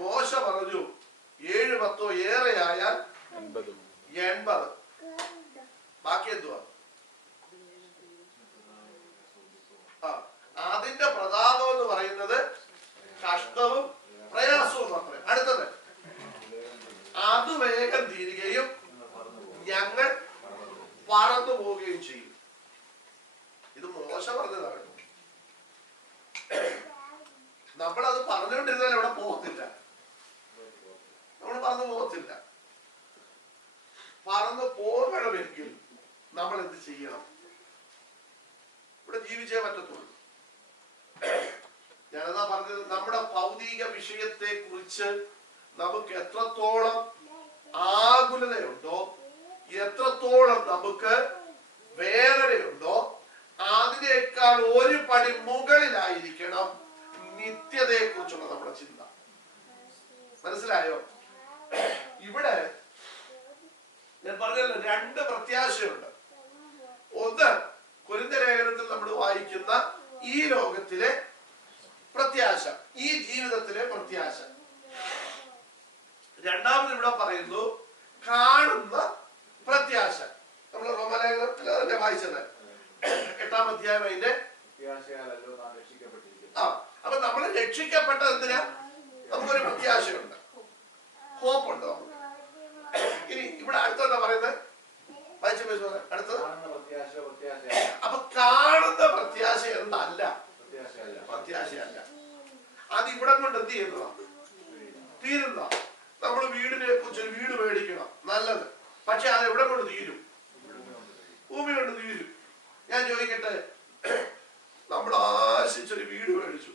മോശ പറഞ്ഞു 7 10 ഏറെയായാൽ 80. ബാക്കി എന്തുവാ? അതിന്റെ പ്രതാപം എന്ന് പറയുന്നത് കഷ്ടവും പ്രയാസവും മാത്രമേ. അടുത്തത്, അത് വേഗം തീരുകയും ഞങ്ങൾ പറന്നു പോവുകയും ചെയ്യും. ഇത് മോശ പറഞ്ഞതാണ്. നമ്മളത് പറഞ്ഞുകൊണ്ടിരുന്നാൽ ഇവിടെ പോകത്തില്ല. നമ്മൾ പറന്നു പോകത്തില്ല. പറന്നു പോകണമെങ്കിൽ നമ്മൾ എന്ത് ചെയ്യണം? ഇവിടെ ജീവിച്ചേ പറ്റത്തുള്ളൂ. ഞാനതാ പറഞ്ഞത്, നമ്മുടെ ഭൗതിക വിഷയത്തെ കുറിച്ച് നമുക്ക് എത്രത്തോളം ആകുലതയുണ്ടോ, എത്രത്തോളം നമുക്ക് വേദനയുണ്ടോ, അതിനേക്കാൾ ഒരു പടി മുകളിലായിരിക്കണം നിത്യതയെ കുറിച്ചുള്ള നമ്മുടെ ചിന്ത. മനസ്സിലായോ? ഇവിടെ ഞാൻ പറഞ്ഞല്ലോ, 2 പ്രത്യാശയുണ്ട്. ഒന്ന്, കൊരിന്ത്യർ ലേഖനത്തിൽ നമ്മൾ വായിക്കുന്ന ഈ ലോകത്തിലെ പ്രത്യാശ, ഈ ജീവിതത്തിലെ പ്രത്യാശ. രണ്ടാമത് ഇവിടെ പറയുന്നു കാണുന്ന പ്രത്യാശ. നമ്മൾ റോമലേഖനത്തിൽ അതിന്റെ വായിച്ചത് 8-ാം അധ്യായം അതിന്റെ. അപ്പൊ നമ്മൾ രക്ഷിക്കപ്പെട്ടത് എന്തിനാ? നമുക്കൊരു പ്രത്യാശയുണ്ട്, ഹോപ്പുണ്ട് നമുക്ക്. ഇനി ഇവിടെ അടുത്തെന്താ പറയുന്നത്? അടുത്തത്, അപ്പൊ കാണുന്ന പ്രത്യാശ എന്തല്ല, പ്രത്യാശയല്ല. അത് ഇവിടെ കൊണ്ട് എന്ത് ചെയ്യുന്നതാ? തീരുന്ന. നമ്മൾ വീടിനെ കുറിച്ച്, ഒരു വീട് മേടിക്കണം, നല്ലത്. പക്ഷെ അത് എവിടെ കൊണ്ട് തീരും? ഭൂമി കൊണ്ട് തീരും. ഞാൻ ചോദിക്കട്ടെ, നമ്മൾ ആശിച്ചൊരു വീട് മേടിച്ചു,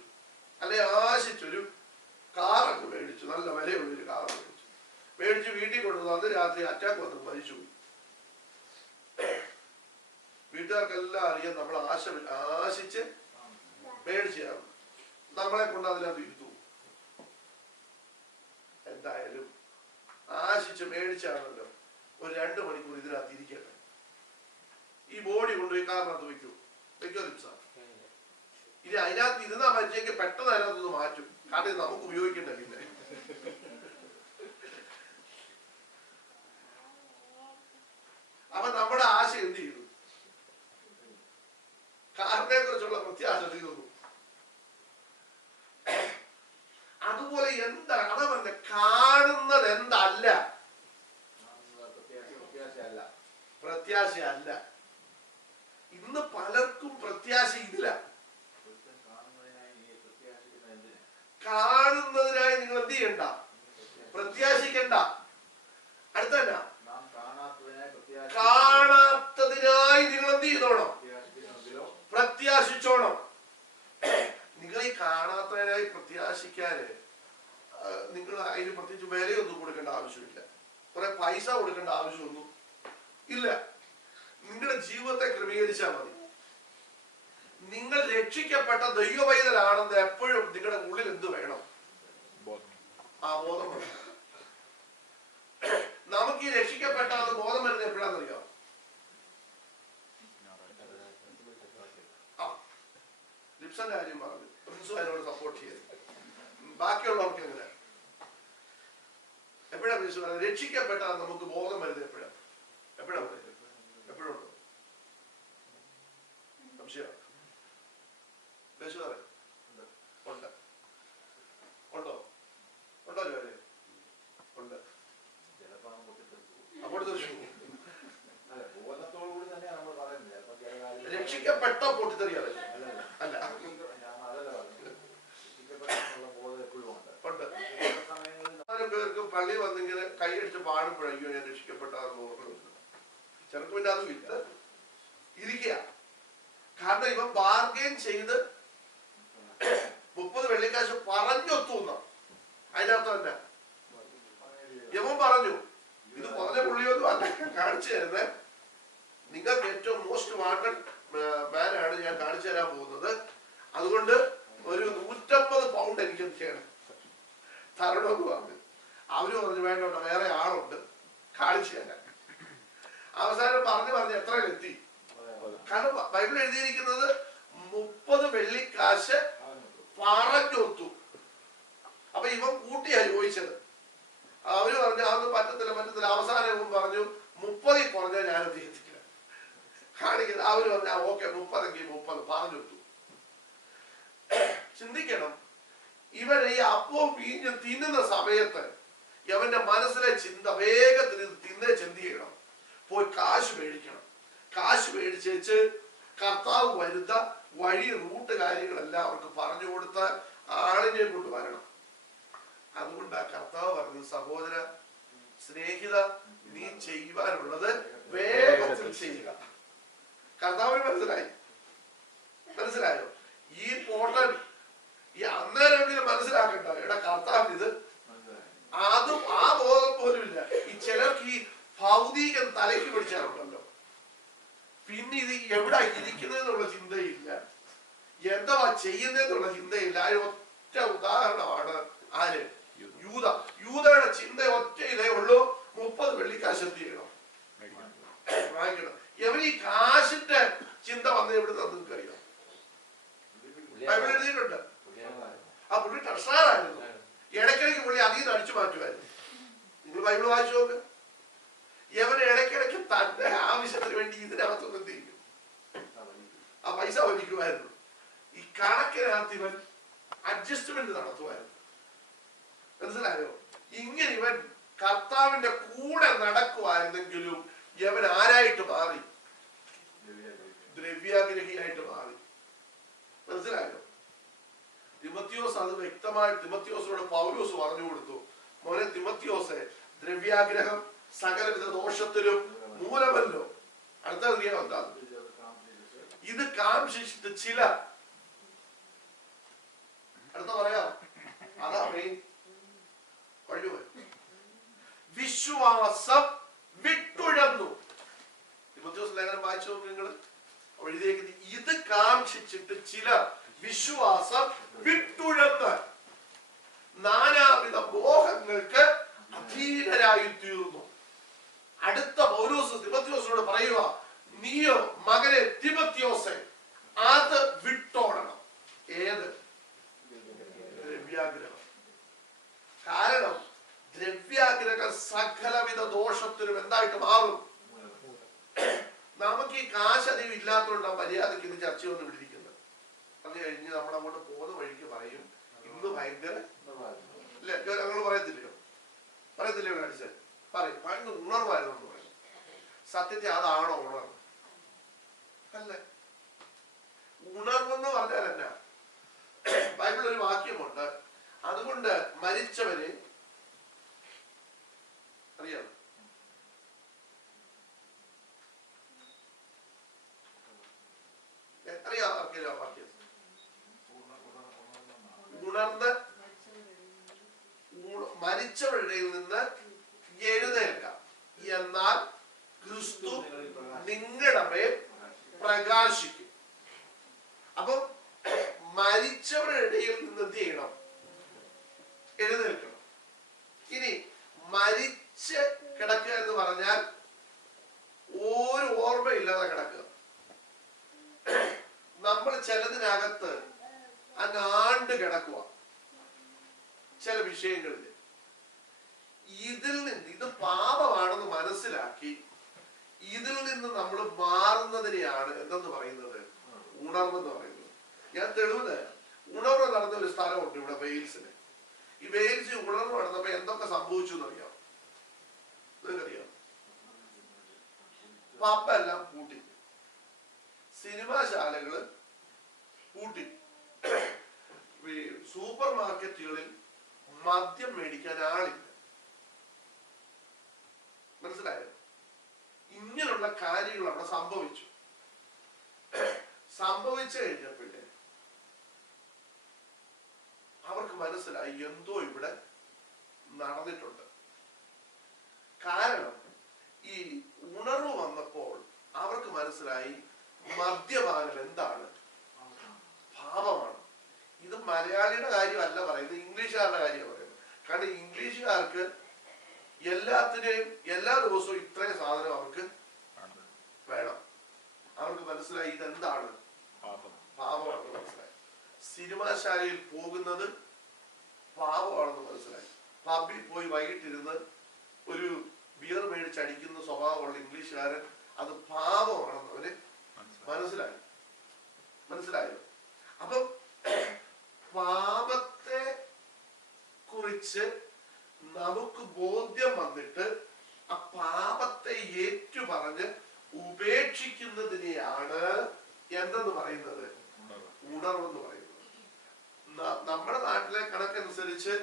അല്ലെ ആശിച്ചൊരു കാറൊക്കെ മേടിച്ചു, നല്ല വിലയുള്ളൊരു കാർ മേടിച്ചു വീട്ടിൽ കൊണ്ടുവന്നു. അന്ന് രാത്രി അറ്റാക്ക് വന്ന് മരിച്ചു. വീട്ടിൽ വീട്ടുകാർക്കെല്ലാം അറിയാം നമ്മൾ ആശിച്ച് മേടിച്ചാണ്. നമ്മളെ കൊണ്ട് അതിനകത്ത് ഇരുത്തു. എന്തായാലും ആശിച്ച് മേടിച്ചാണല്ലോ, ഒരു 2 മണിക്കൂർ ഇതിനകത്ത് ഇരിക്കട്ടെ. ഈ ബോഡി കൊണ്ടുപോയി കാറിനകത്ത് വെക്കൂ ലിപ്സ. ഇനി അതിനകത്ത് ഇരുന്നാ മരിച്ചെങ്കിൽ പെട്ടെന്ന് അതിനകത്ത് മാറ്റും. കാരണം ഇത് നമുക്ക് ഉപയോഗിക്കണ്ട. പിന്നെ അപ്പൊ നമ്മുടെ ആശ എന്ത് ചെയ്തു? കാറിനെ കുറിച്ചുള്ള പ്രത്യാശ തീർന്നു. അതുപോലെ എന്താണ് അതാ പറഞ്ഞ, കാണുന്നത് എന്തല്ല, പ്രത്യാശയല്ല. ഇന്ന് പലർക്കും പ്രത്യാശ ഇല്ല. കാണുന്നതിനായി നിങ്ങൾ എന്ത് ചെയ്യണ്ട? പ്രത്യാശിക്കണ്ട. അടുത്തല്ല, കാണാത്തതിനായി നിങ്ങൾ എന്ത് ചെയ്തോണം? പ്രത്യാശിച്ചോണം. നിങ്ങൾ ഈ കാണാത്തതിനായി പ്രത്യാശിക്കാന് നിങ്ങൾ അതിന് പ്രത്യേകിച്ച് വിലയൊന്നും കൊടുക്കേണ്ട ആവശ്യമില്ല. കുറെ പൈസ കൊടുക്കേണ്ട ആവശ്യമൊന്നും ഇല്ല. നിങ്ങളുടെ ജീവിതത്തെ ക്രമീകരിച്ചാൽ മതി. നിങ്ങൾ രക്ഷിക്കപ്പെട്ട ദൈവവൈതലാണെന്ന് എപ്പോഴും നിങ്ങളുടെ ഉള്ളിൽ എന്ത് വേണം? ആ ബോധം വേണം. നമുക്ക് ഈ രക്ഷിക്കപ്പെട്ട അത് ബോധം വരുന്നത് എപ്പോഴാണെന്നറിയാം? ലിപ്സന്റെ കാര്യം പറഞ്ഞു, പ്രിൻസു അതിനോട് സപ്പോർട്ട് ചെയ്ത്. ബാക്കിയുള്ളവർക്ക് എങ്ങനെ എപ്പോഴാ പ്രിൻസു പറഞ്ഞത്? രക്ഷിക്കപ്പെട്ടാൽ നമുക്ക് ബോധം വരുന്നത് എപ്പോഴാ? എപ്പോഴുണ്ടോ സംശയം? ഉണ്ട്. ഉണ്ടോ? ഉണ്ടോ ജോലി? ഉണ്ട്. അപ്പോൾ രക്ഷിക്കപ്പെട്ട പൊട്ടിത്തെറിയാതെ അല്ല. പേർക്ക് പള്ളി വന്നിങ്ങനെ കൈയടിച്ച് പാടുമ്പോഴയ്യോ ഞാൻ രക്ഷിക്കപ്പെട്ടാന്ന് ഓർക്കുന്നത്. ചിലർക്ക് പിന്നെ അതും ഇല്ല, ഇരിക്കുക. കാരണം ഇവൻ ബാർഗെയിൻ ചെയ്ത് 30 വെള്ളിക്കാശ് പറഞ്ഞൊത്തുന്ന. അതിനർത്ഥം തന്നെ ഇവൻ പറഞ്ഞു ഇത് കുറഞ്ഞ പുള്ളിയൊന്നും അല്ല കാണിച്ചു തരുന്നത്. നിങ്ങൾക്ക് ഏറ്റവും മോസ്റ്റ് വാണ്ടഡ് മാനാണ് ഞാൻ കാണിച്ചു തരാൻ പോകുന്നത്. അതുകൊണ്ട് ഒരു 150 പൗണ്ട് എനിക്ക് ചെയ്യണം, തരണമെന്ന് പറഞ്ഞു. അവര് പറഞ്ഞു വേണ്ട, വേറെ ആളുണ്ട് കാണിച്ചു തരാൻ. അവസാനം പറഞ്ഞ് എത്രയിലെത്തി? കാരണം ബൈബിൾ എഴുതിയിരിക്കുന്നത് 30 വെള്ളിക്കാശ് പറഞ്ഞൊത്തു. അപ്പൊ ഇവൻ കൂട്ടിയാ ചോദിച്ചത്. അവര് പറഞ്ഞു അതൊന്നും പറ്റത്തില്ല. അവസാനം ഇവൻ പറഞ്ഞു 30 കുറഞ്ഞാൽ ഞാനത് എത്തിക്കില്ല കാണിക്കുന്നത്. അവര് പറഞ്ഞു ഓക്കെ 30 പറഞ്ഞൊത്തു. ചിന്തിക്കണം, ഇവൻ ഈ അപ്പവും വീഞ്ഞും തിന്നുന്ന സമയത്ത് ഇവന്റെ മനസ്സിലെ ചിന്ത വേഗത്തിൽ തിന്നേ ചിന്ത ചെയ്യണം, പോയി കാശ് മേടിക്കണം. കാശ് മേടിച്ചേച്ച് കർത്താവ് വരുന്ന വഴി റൂട്ട് കാര്യങ്ങളെല്ലാം അവർക്ക് പറഞ്ഞു കൊടുത്ത ആളിനെ കൊണ്ട് വരണം. അതുകൊണ്ടാ കർത്താവ് പറഞ്ഞത്, സഹോദര സ്നേഹിത, നീ ചെയ്യുവാനുള്ളത് വേഗത്തിൽ ചെയ്യുക. കർത്താവിന് മനസ്സിലായോ? ഈ പോട്ടൻ ഈ അന്നേരമെങ്കിലും മനസ്സിലാക്കണ്ട, എടാ കർത്താവിന് ഇത് അതും ആ ബോധം പോലും ഇല്ല. ഈ ചിലർക്ക് ഈ ഭൗതികം തലയ്ക്ക് പിടിച്ചാലുണ്ടല്ലോ, പിന്നെ ഇത് എവിടെ ഇരിക്കുന്നതെന്നുള്ള ചിന്തയില്ല, എന്താ ചെയ്യുന്നതെന്നുള്ള ചിന്തയില്ല. അതിന് ഒറ്റ ഉദാഹരണമാണ് ആര്? യൂദയുടെ ചിന്ത ഒറ്റ ഇതേ ഉള്ളൂ, 30 വെള്ളിക്കാശ് എന്ത് ചെയ്യണം? വാങ്ങിക്കണം. എവന് ഈ കാശിന്റെ ചിന്ത വന്ന എവിടെ നിങ്ങൾക്ക് അറിയാം? ബൈബിൾ എഴുതിയിട്ടുണ്ട്. ആ പുള്ളി ട്രഷറായിരുന്നു. ഇടയ്ക്കിടയ്ക്ക് പുള്ളി അതിൽ നിന്ന് അടിച്ചു മാറ്റുമായിരുന്നു. നിങ്ങൾ ബൈബിൾ വായിച്ചു നോക്ക്. യവന് ഇടയ്ക്കിടയ്ക്ക് തന്റെ ആവശ്യത്തിന് വേണ്ടി ഇതിനകത്തൊന്നും എന്ത് ചെയ്യും? ആ പൈസ വലിക്കുമായിരുന്നു. ഈ കണക്കിനകത്ത് ഇവൻ അഡ്ജസ്റ്റ്മെന്റ് നടത്തുമായിരുന്നു. മനസ്സിലായോ? ഇങ്ങനെ ഇവൻ കർത്താവിന്റെ കൂടെ നടക്കുമായിരുന്നെങ്കിലും യവൻ ആരായിട്ട് മാറി? ദ്രവ്യാഗ്രഹിയായിട്ട് മാറി. മനസ്സിലായോ? തിമത്തിയോസ് അത് വ്യക്തമായി തിമത്തിയോസിനോട് പൗലോസ് പറഞ്ഞു കൊടുത്തു, മോനെ തിമത്തിയോസെ, ദ്രവ്യാഗ്രഹം സകലവിധ ദോഷത്തിലും മൂലമല്ലോ. അടുത്ത എന്താ? ഇത് കാംക്ഷിച്ചിട്ട് ചില അടുത്ത പറയാം. അതാ മെയിൻ കഴിവ്. വിശ്വാസം വിട്ടുഴന്നു. തിമത്തിയോസ് ലേഖനം വായിച്ചു നോക്ക് നിങ്ങൾ. എഴുതിയേക്കുന്നത് ഇത് കാക്ഷിച്ചിട്ട് ചിലർ വിശ്വാസം വിട്ടുഴന്ന് നാനാവിധ മോഹങ്ങൾക്ക് അധീനരായി തീർന്നു. അടുത്ത പൗലോസ് തിമോത്തിയോസിനോട് പറയുക, നീയോ മകനെ തിമോത്തിയോസേ അത് വിട്ടോടണം. ഏത്? ദ്രവ്യാഗ്രഹം. കാരണം ദ്രവ്യാഗ്രഹം സകലവിധ ദോഷത്തിനും എന്തായിട്ട് മാറും. നമുക്ക് ഈ കാശ് അധികം ഇല്ലാത്തതുകൊണ്ട് മര്യാദയ്ക്ക് ഇന്ന് ചർച്ചയൊന്നും വിടിരിക്കുന്നത്. അത് കഴിഞ്ഞ് നമ്മൾ അങ്ങോട്ട് പോകുന്ന വഴിക്ക് പറയും ഇന്ന് ഭയങ്കര അല്ലെ, ഞങ്ങൾ പറയത്തില്ലയോ അടിച്ചത് പറയും ഭയങ്കര ഉണർവായിരുന്നു എന്ന് പറയും. സത്യത്തിൽ അതാണോ ഉണർവ്? അല്ലേ. ഉണർവെന്ന് പറഞ്ഞാൽ എന്നാ? ബൈബിളിൽ ഒരു വാക്യമുണ്ട്, അതുകൊണ്ട് മരിച്ചവരെ അറിയാം. അറിയാം വാക്യം? ഉണർന്ന് മരിച്ചവരുടെ നിന്ന് എഴുന്നേൽക്കാം, എന്നാൽ ക്രിസ്തു നിങ്ങളുടെ മേൽ പ്രകാശിക്കും. അപ്പം മരിച്ചവരുടെ ഇടയിൽ നിന്ന് എന്ത് ചെയ്യണം? എഴുന്നേൽക്കണം. ഇനി മരിച്ച് കിടക്കുക എന്ന് പറഞ്ഞാൽ ഒരു ഓർമ്മയില്ലാതെ കിടക്കുക. നമ്മൾ ചിലതിനകത്ത് അങ്ങാണ്ട് കിടക്കുക. ചില വിഷയങ്ങളിൽ ഇതിൽ നിന്ന് ഇത് പാപമാണെന്ന് മനസ്സിലാക്കി ഇതിൽ നിന്ന് നമ്മൾ മാറുന്നതിനെയാണ് എന്തെന്ന് പറയുന്നത്? ഉണർവെന്ന് പറയുന്നത്. ഞാൻ തെളിവ് തരാം. ഉണർവ് നടന്ന ഒരു സ്ഥലമുണ്ട് ഇവിടെ വെയിൽസിന്. ഈ വെയിൽസിൽ ഉണർവ് നടന്നപ്പോ എന്തൊക്കെ സംഭവിച്ചു എന്നറിയാം? നിങ്ങൾക്കറിയാം? പബ്ബെല്ലാം പൂട്ടി, സിനിമാശാലകള് പൂട്ടി, സൂപ്പർ മാർക്കറ്റുകളിൽ മദ്യം മേടിക്കാൻ ആളില്ല. മനസ്സിലായോ? ഇങ്ങനെയുള്ള കാര്യങ്ങൾ അവിടെ സംഭവിച്ചു. സംഭവിച്ചു കഴിഞ്ഞപ്പോഴേ അവർക്ക് മനസ്സിലായി എന്തോ ഇവിടെ നടന്നിട്ടുണ്ട്. കാരണം ഈ ഉണർവ് വന്നപ്പോൾ അവർക്ക് മനസ്സിലായി മദ്യപാനം എന്താണ്? പാപമാണ്. ഇത് മലയാളിയുടെ കാര്യമല്ല പറയുന്നത്, ഇംഗ്ലീഷുകാരുടെ കാര്യമാണ് പറയുന്നത്. കാരണം ഇംഗ്ലീഷുകാർക്ക് എല്ലാത്തിനെയും എല്ലാ ദിവസവും ഇത്രയും സാധനം അവർക്ക് വേണം. അവർക്ക് മനസ്സിലായി ഇതെന്താണ്? പാപമാണെന്ന് മനസ്സിലായി. സിനിമാശാലയിൽ പോകുന്നത് പാപമാണെന്ന് മനസ്സിലായി. പബ്ബിൽ പോയി വൈകിട്ടിരുന്ന് ഒരു ബിയർ മേടിച്ചടിക്കുന്ന സ്വഭാവമുള്ള ഇംഗ്ലീഷുകാരൻ അത് പാപമാണെന്ന് അവര് മനസ്സിലായോ? അപ്പം പാപത്തെ കുറിച്ച് നമുക്ക് ബോധ്യം വന്നിട്ട് ആ പാപത്തെ ഏറ്റുപറഞ്ഞ് ഉപേക്ഷിക്കുന്നതിനെയാണ് എന്തെന്ന് പറയുന്നത്? ഉണർവെന്ന് പറയുന്നത്. നമ്മുടെ നാട്ടിലെ കണക്കനുസരിച്ച്,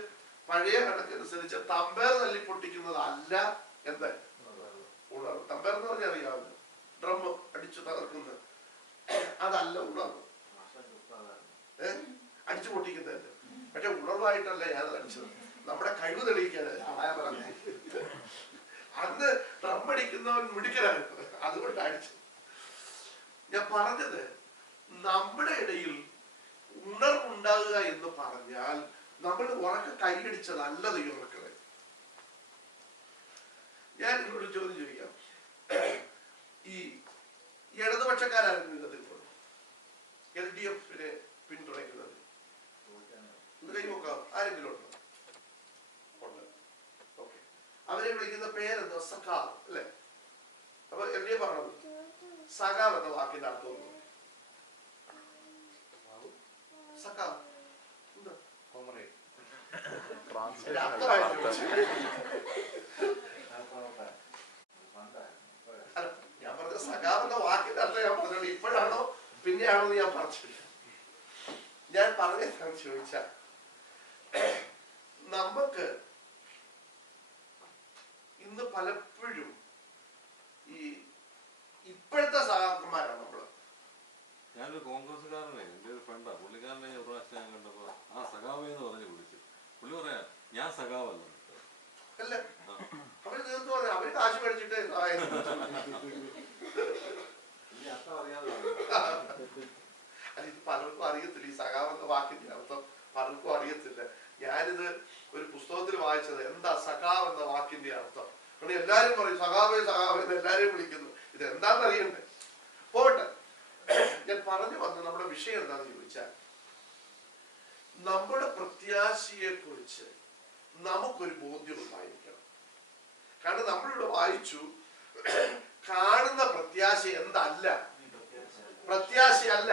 പഴയ കണക്കനുസരിച്ച് തമ്പേർ തല്ലി പൊട്ടിക്കുന്നതല്ല എന്ത് ഉണർവ്. തമ്പേർ എന്ന് പറഞ്ഞാൽ അറിയാമല്ലോ, ഡ്രം അടിച്ചു തകർക്കുന്നത്. അതല്ല ഉണർവ്. അടിച്ചു പൊട്ടിക്കുന്നതല്ല. പക്ഷെ ഉണർവായിട്ടല്ല ഞാൻ അടിച്ചത്, നമ്മുടെ കഴിവ് തെളിയിക്കാനാണ്. അന്ന് ഡ്രം അടിക്കുന്നവൻ മിടുക്കനായിരുന്നു, അതുകൊണ്ട് അടിച്ചത്. ഞാൻ പറഞ്ഞത് നമ്മുടെ ഇടയിൽ ഉണർവുണ്ടാകുക എന്ന് പറഞ്ഞാൽ നമ്മൾ ഉറക്കെ കൈയടിച്ചതല്ല ദൈവമക്കളെ. ഞാൻ നിങ്ങളോട് ചോദ്യം ചോദിക്കാം. ഈ ഇടതുപക്ഷക്കാരായിരുന്നു ഇതിപ്പോൾ LDF-നെ പിന്തുണയ്ക്കുന്നത്? കൈവക്കാം. ആരെങ്കിലും ഉണ്ടോ? ഉണ്ട്. ഓക്കെ. അവരെ വിളിക്കുന്ന പേരെന്തോ? സഖാവ് അല്ലെ? അപ്പൊ LDF പറഞ്ഞത് സഖാവ് എന്ന വാക്കിന്റെ അർത്ഥം സഖാവ് എന്താ? ഞാൻ പറഞ്ഞ സഖാവ് എന്ന വാക്കിന്റെ അർത്ഥം ഞാൻ പറഞ്ഞോളൂ. ഇപ്പോഴാണോ പിന്നെയാണോ ഞാൻ പറഞ്ഞില്ല. ഞാൻ പറഞ്ഞെന്താണെന്ന് ചോദിച്ച, നമുക്ക് ഇന്ന് പലപ്പോഴും ഈ ഇപ്പോഴത്തെ സഹാക്കന്മാരാണ് നമ്മള്. ഞാനൊരു കോൺഗ്രസ്സുകാരനെ, എൻ്റെ ഒരു ഫ്രണ്ടാ, പുള്ളിക്കാരനെ ഒരു പ്രാവശ്യം ഞാൻ കണ്ടപ്പോ ആ സഖാവേ എന്ന് പറഞ്ഞ് വിളിച്ചു. പുള്ളി പറയാ ഞാൻ സഖാവല്ല അല്ലേ. അവര് തീർന്നു പറയാം, അവര് കാശ് മേടിച്ചിട്ട് അത് ഇത് പലർക്കും അറിയത്തില്ല. ഈ സഖാവ് എന്ന വാക്കിന്റെ അർത്ഥം പലർക്കും അറിയത്തില്ല. ഞാനിത് ഒരു പുസ്തകത്തിൽ വായിച്ചത്. എന്താ സഖാവ് എന്ന വാക്കിന്റെ അർത്ഥം? കാരണം എല്ലാരും പറയും സഖാവേ സഖാവേ എന്ന് എല്ലാരെയും വിളിക്കുന്നു. ഇത് എന്താണെന്ന് അറിയണ്ടേ? പോട്ടെ, ഞാൻ പറഞ്ഞു വന്ന നമ്മുടെ വിഷയം എന്താണെന്ന് ചോദിച്ചാൽ, നമ്മുടെ പ്രത്യാശയെ കുറിച്ച് നമുക്കൊരു ബോധ്യം ഉണ്ടായിരിക്കണം. കാരണം നമ്മളിവിടെ വായിച്ചു, കാണുന്ന പ്രത്യാശ എന്തല്ല, പ്രത്യാശയല്ല.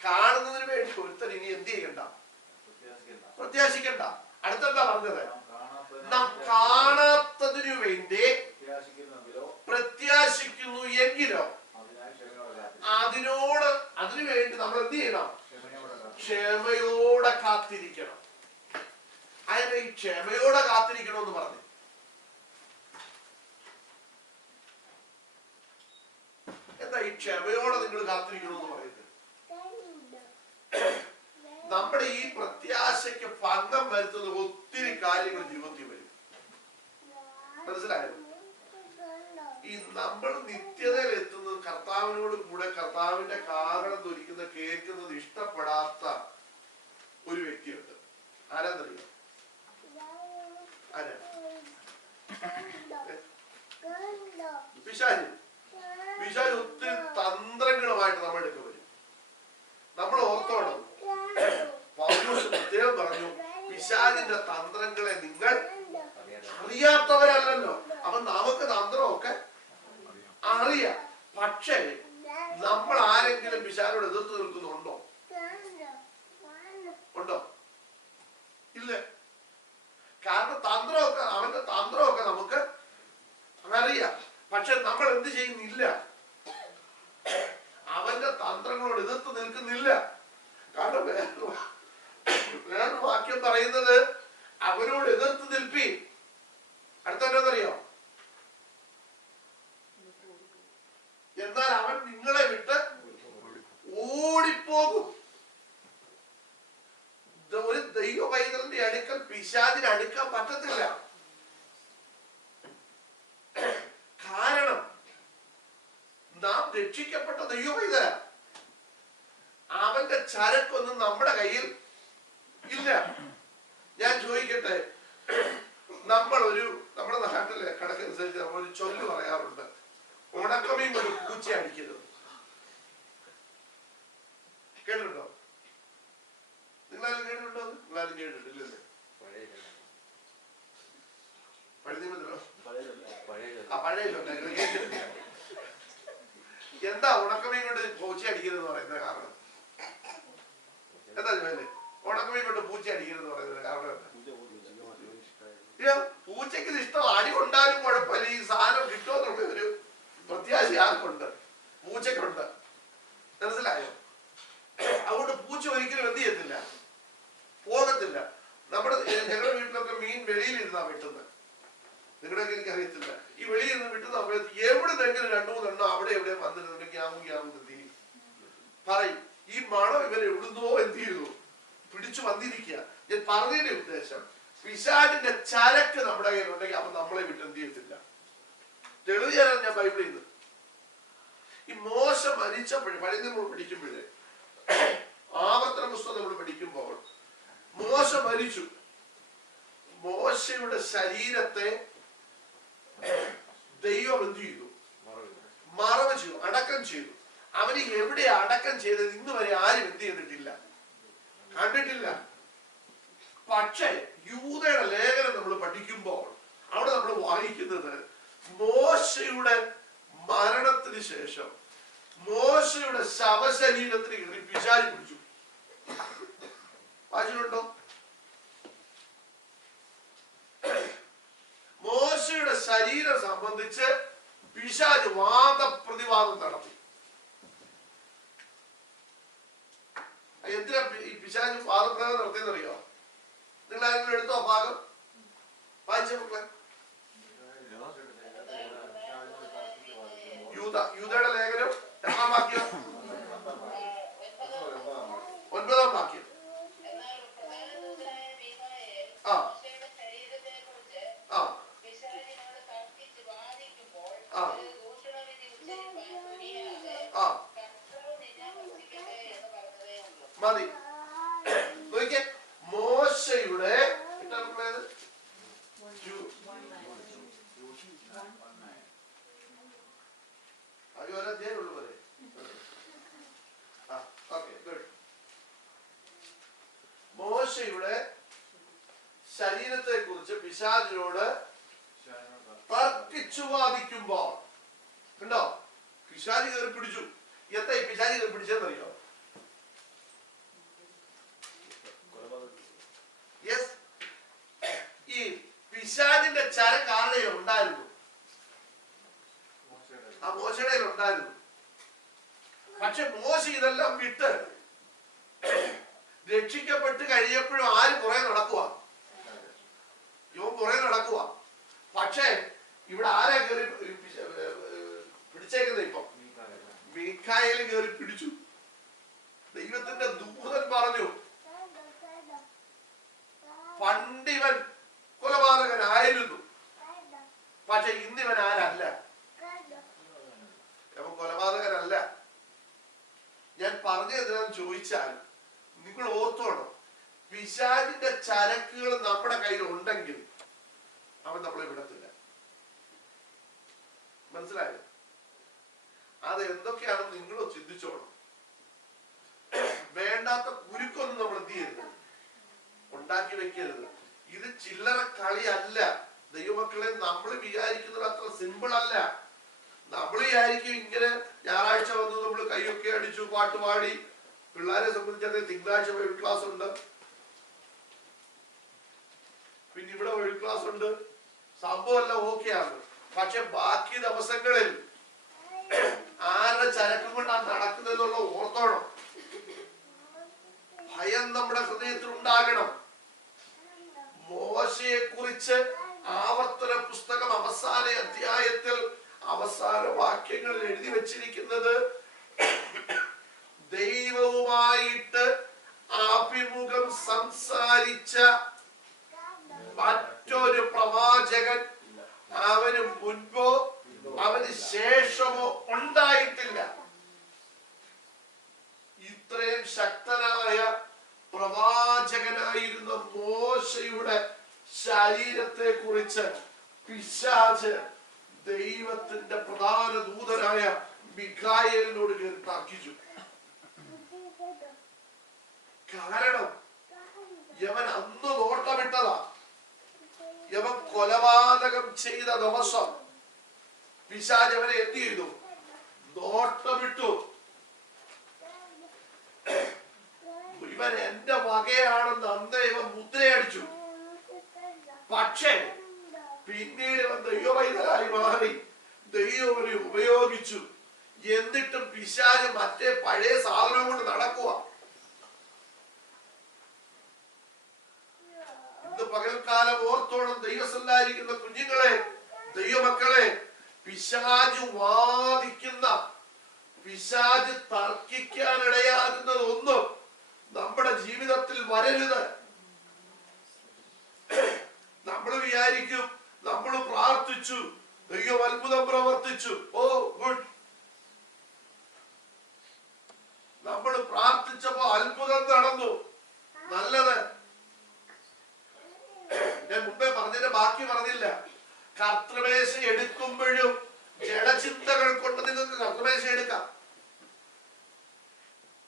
കാണുന്നതിന് വേണ്ടി ഒരുത്തൻ ഇനി എന്ത് ചെയ്യണ്ട, പ്രത്യാശിക്കണ്ട. അടുത്തെന്താ പറഞ്ഞത്? നാം കാണാത്തതിനു വേണ്ടി പ്രത്യാശിക്കുന്നു എങ്കിലോ അതിനു വേണ്ടി നമ്മൾ എന്ത് ചെയ്യണം? ക്ഷമയോടെ കാത്തിരിക്കണം. അതിന് ഈ ക്ഷമയോടെ കാത്തിരിക്കണമെന്ന് പറഞ്ഞു. എന്താ ഈ ക്ഷമയോടെ നിങ്ങൾ കാത്തിരിക്കണമെന്ന് പറയുന്നത്? നമ്മുടെ ഈ പ്രത്യാശയ്ക്ക് ഭംഗം വരുത്തുന്ന ഒത്തിരി കാര്യങ്ങൾ ജീവിതത്തിൽ വരും. മനസ്സിലായോ? ഈ നമ്മൾ നിത്യതയിൽ എത്തുന്നത് കർത്താവിനോട് കൂടെ കർത്താവിന്റെ കാരണം ധരിക്കുന്ന കേൾക്കുന്നത് ഇഷ്ടപ്പെടാത്ത ഒരു വ്യക്തിയുണ്ട്. ആരാന്നറിയോ? ആരാ? പിശാച്. പിശാച് ഒത്തിരി തന്ത്രങ്ങളുമായിട്ട് നമ്മുടെ അടുത്ത് വരും. നമ്മൾ ഓർത്തോണം, പൗലോസ് പ്രത്യേകം പറഞ്ഞു, പിശാചിന്റെ തന്ത്രങ്ങളെ നിങ്ങൾ അറിയാത്തവരല്ലല്ലോ. അപ്പൊ നമുക്ക് തന്ത്രമൊക്കെ അറിയാം. പക്ഷേ നമ്മൾ ആരെങ്കിലും പിശാചിനോട് എതിർത്ത് നിൽക്കുന്നുണ്ടോ? ഉണ്ടോ? ഇല്ല. കാരണം തന്ത്രമൊക്കെ, അവന്റെ തന്ത്രമൊക്കെ നമുക്ക് അറിയാം. പക്ഷെ നമ്മൾ എന്ത് ചെയ്യുന്നില്ല? അവന്റെ തന്ത്രങ്ങളോട് എതിർത്ത് നിൽക്കുന്നില്ല. കാരണം വേറൊരു വാക്യം പറയുന്നത്, അവനോട് എതിർത്ത് നിൽപ്പീൻ. അടുത്തറിയോ? എന്നാൽ അവൻ നിങ്ങളെ വിട്ട് ഓടിപ്പോകും. ഒരു ദൈവ പൈതലിന്റെ അടുക്കൽ പിശാചിന് അടുക്കാൻ പറ്റത്തില്ല. കാരണം നാം രക്ഷിക്കപ്പെട്ട ദൈവ പൈതല. അവന്റെ ചരക്കൊന്നും നമ്മുടെ കയ്യിൽ ഇല്ല. ഞാൻ ചോദിക്കട്ടെ, നമ്മുടെ നാട്ടിലെ കണക്കനുസരിച്ച് നമ്മൾ ഒരു ചൊല്ല് പറയാറുണ്ട്, ഉണക്കമീൻ ഒരു പൂച്ച അടിക്കരുത്. കേട്ടിട്ടുണ്ടോ? നിങ്ങളാരും കേട്ടിട്ടുണ്ടോ? നിങ്ങളാരും കേട്ടിട്ടില്ലല്ലേ? പഴയ കേട്ടിട്ടില്ല. എന്താ ഉണക്കമീൻ കൊണ്ട് പൂച്ച അടിക്കരുതെന്ന് പറയുന്നത് കാരണം എന്താ? ഉണക്കമീൻ കൊണ്ട് പൂച്ച അടിക്കരുതെന്ന് പറയുന്നത് കാരണം എന്താ? പൂച്ചയ്ക്ക് ഇത് ഇഷ്ടം. അടി കൊണ്ടാലും കുഴപ്പമില്ല, ഈ സാധനം കിട്ടുമെന്നുള്ള ഒരു പ്രത്യാശ ആർക്കുണ്ട്? പൂച്ചക്കുണ്ട്. മനസ്സിലായോ? അതുകൊണ്ട് പൂച്ച ഒരിക്കലും എന്ത് ചെയ്യത്തില്ല, പോകത്തില്ല. ഞങ്ങളുടെ വീട്ടിലൊക്കെ മീൻ വെളിയിലിരുന്നാ വെട്ടുന്നത്. നിങ്ങളുടെയൊക്കെ എനിക്കറിയത്തില്ല. ഈ വെളിയിൽ നിന്ന് വിട്ടുന്ന സമയത്ത് എവിടുന്നെങ്കിലും 2-3 എണ്ണം അവിടെ എവിടെ വന്നിരുന്നുണ്ടെങ്കിൽ എന്ത് ചെയ്യും? പറയും, ഈ മണം ഇവരെ എവിടുന്നോ എന്ത് ചെയ്തു പിടിച്ചു വന്നിരിക്കുക. ഞാൻ പറഞ്ഞതിന്റെ ഉദ്ദേശം, പിശാചിന്റെ ചരക്ക് നമ്മുടെ കയ്യിലുണ്ടെങ്കിൽ അവൻ നമ്മളെ വിട്ട് എന്ത് ചെയ്യത്തില്ല. തെളിവ് തരാൻ ഞാൻ ബൈബിളിൽ നിന്ന്. ഈ മോശ മരിച്ചപ്പോഴും പഴയ നമ്മൾ പഠിക്കുമ്പോഴേ, ആവർത്തന പുസ്തകം നമ്മൾ പഠിക്കുമ്പോൾ, മോശ മരിച്ചു. മോശയുടെ ശരീരത്തെ ദൈവം എന്ത് ചെയ്തു? മറവ് ചെയ്തു, അടക്കം ചെയ്തു. അവന് എവിടെ അടക്കം ചെയ്തത് ഇന്ന് വരെ ആരും എന്ത് ചെയ്തിട്ടില്ല, കണ്ടിട്ടില്ല. പക്ഷേ യൂദയുടെ ലേഖനം നമ്മൾ പഠിക്കുമ്പോൾ അവിടെ നമ്മൾ വായിക്കുന്നത്, മോശയുടെ മരണത്തിന് ശേഷം മോശയുടെ ശവശരീരത്തിന് കയറി പിശാച് പിടിച്ചു. വായിച്ചിട്ടുണ്ടോ? മോശയുടെ ശരീരം സംബന്ധിച്ച് പിശാച് വാദപ്രതിവാദം നടത്തി. എന്തിനാ ഈ പിശാച് വാദപ്രതിവാദം നടത്തിയെന്നറിയോ? നിങ്ങൾ ആരെങ്കിലും എടുത്തോ ഭാഗം? വായിച്ച മക്കളെ, യൂദയുടെ ലേഖനം 8-ാം വാക്യം, 9-ാം വാക്യം. മതി. നോക്കിയേ, മോശയുടെ മോശയുടെ ശരീരത്തെ കുറിച്ച് പിശാചിനോട് തർക്കിച്ചു വാദിക്കുമ്പോൾ കണ്ടോ, പിശാചി കയറി പിടിച്ചു. എന്താ ഈ പിശാചി കയറി പിടിച്ചെന്നറിയോ? യെസ്, ഈ പിശാചിന്റെ ചരക്ക് ആരുടെ ഉണ്ടായിരുന്നു? ആ മോശയുടെ ഉണ്ടായിരുന്നു. പക്ഷെ മോശ ഇതെല്ലാം വിട്ട് രക്ഷിക്കപ്പെട്ട് കഴിയപ്പോഴും ആര് പുറകെ നടക്കുക? യോ പുറകെ നടക്കുക. പക്ഷേ ഇവിടെ ആരാ കയറി പിടിച്ചേക്കുന്നത്? ഇപ്പൊ മീഖായേൽ കയറി പിടിച്ചു. ദൈവത്തിന്റെ ദൂതൻ പറഞ്ഞു, പണ്ടിവൻ കൊലപാതകനായിരുന്നു, പക്ഷെ ഇന്നിവൻ ആരല്ല, അവൻ കൊലപാതകനല്ല. ഞാൻ പറഞ്ഞതെന്താണെന്ന് ചോദിച്ചാൽ നിങ്ങൾ ഓർത്തോണം, പിശാചിന്റെ ചരക്കുകൾ നമ്മുടെ കയ്യിൽ ഉണ്ടെങ്കിൽ അവൻ നമ്മളെ വിടത്തില്ല. മനസ്സിലായോ? അത് എന്തൊക്കെയാണെന്ന് നിങ്ങൾ ചിന്തിച്ചോണം. വേണ്ടാത്ത കുരുക്കൊന്നും നമ്മൾ എന്ത് ചെയ്യരുത്, ഉണ്ടാക്കി വെക്കരുത്. ഇത് ചില്ലറ കളിയല്ല ദൈവമക്കളെ. നമ്മൾ വിചാരിക്കുന്നത് അത്ര സിമ്പിൾ അല്ല. നമ്മൾ വിചാരിക്കും ഇങ്ങനെ ഞായറാഴ്ച വന്നു നമ്മൾ കൈയൊക്കെ അടിച്ചു പാട്ട് പാടി. പിള്ളേരെ സംബന്ധിച്ചത് തിങ്കളാഴ്ച ബൈബിൾ ക്ലാസ് ഉണ്ട്, പിന്നെ ഇവിടെ ബൈബിൾ ക്ലാസ് ഉണ്ട്, സംഭവം എല്ലാം ഓക്കെയാണ്. പക്ഷെ ബാക്കി ദിവസങ്ങളിൽ ആരുടെ ചരക്കും കൊണ്ടാണ് നടക്കുന്നതെന്നുള്ള ഓർത്തോണം. ഭയം നമ്മുടെ ഹൃദയത്തിൽ ഉണ്ടാകണം. മോശയെ കുറിച്ച് ആവർത്തന പുസ്തകം അവസാന അധ്യായത്തിൽ അവസാന വാക്യങ്ങളിൽ എഴുതി വച്ചിരിക്കുന്നത്, ദൈവവുമായിട്ട് അഭിമുഖം സംസാരിച്ച മറ്റൊരു പ്രവാചകൻ അവന് മുൻപോ അവന് ശേഷമോ ഉണ്ടായിട്ടില്ല. ഇത്രയും ശക്തനായ പ്രവാചകനായിരുന്ന മോശയുടെ ശരീരത്തെ കുറിച്ച് പിശാച് ദൈവത്തിന്റെ പ്രധാന ദൂതനായ മിഖായേലിനോട് കയറി തർക്കിച്ചു. കാരണം യവൻ അന്ന് നോട്ടമിട്ടതാ. യവൻ കൊലപാതകം ചെയ്ത ദിവസം പിശാച് അവനെ എന്ത് ചെയ്തു? നോട്ടമിട്ടു. ഇവൻ എന്റെ വകയാണെന്ന് അന്ന് ഇവൻ മുദ്രയടിച്ചു. പക്ഷേ പിന്നീട് ഇവൻ ദൈവവൈതലായി മാറി. ദൈവം അവനെ ഉപയോഗിച്ചു. എന്നിട്ടും പിശാച് മറ്റേ പഴയ സാധനം കൊണ്ട് നടക്കുക. ഇന്ന് പകൽക്കാലം ഓർത്തോളം ദൈവസല്ലായിരിക്കുന്ന കുഞ്ഞുങ്ങളെ, ദൈവമക്കളെ, പിശാച് വാദിക്കുന്ന, പിശാച് തർക്കിക്കാനിടയാകുന്നതൊന്നും നമ്മുടെ ജീവിതത്തിൽ വരരുത്. നമ്മൾ വിചാരിക്കും നമ്മൾ പ്രാർത്ഥിച്ചു, ദൈവം അത്ഭുതം പ്രവർത്തിച്ചു, ഓ ഗുഡ്. നമ്മൾ പ്രാർത്ഥിച്ചപ്പോ അത്ഭുതം നടന്നു, നല്ലത്. ഞാൻ മുമ്പേ പറഞ്ഞതിന്റെ ബാക്കി പറഞ്ഞില്ല. കർത്തൃമേശ എടുക്കുമ്പോഴും ജഡചിന്തകൾ കൊണ്ട് നിങ്ങൾക്ക് കർത്തൃമേശ എടുക്കാം.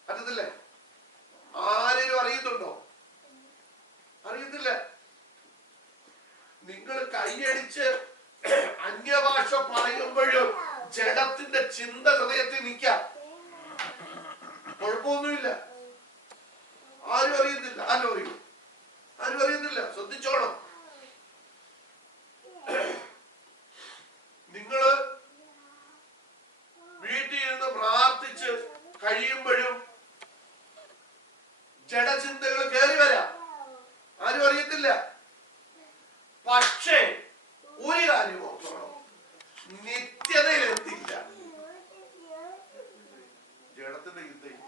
പറ്റത്തില്ലേ? ആരെയും അറിയുന്നുണ്ടോ? അറിയത്തില്ല. നിങ്ങൾ കൈയടിച്ച് അന്യഭാഷ പറയുമ്പോഴും ജഡത്തിന്റെ ചിന്ത ഹൃദയത്തിൽ നിൽക്കാം. കുഴപ്പമൊന്നുമില്ല. ആരും അറിയത്തില്ല. ആരും അറിയൂ? ആരും അറിയത്തില്ല. ശ്രദ്ധിച്ചോണം. നിങ്ങള് വീട്ടിൽ ഇരുന്ന് പ്രാർത്ഥിച്ച് കഴിയുമ്പോഴും ജഡചിന്തകൾ കയറി വരാം. ആരും അറിയത്തില്ല. പക്ഷേ ഒരു കാര്യം ഓർക്കണം, നിത്യതയിൽ എത്തില്ല. ജഡത്തിന്റെ യുദ്ധമില്ല.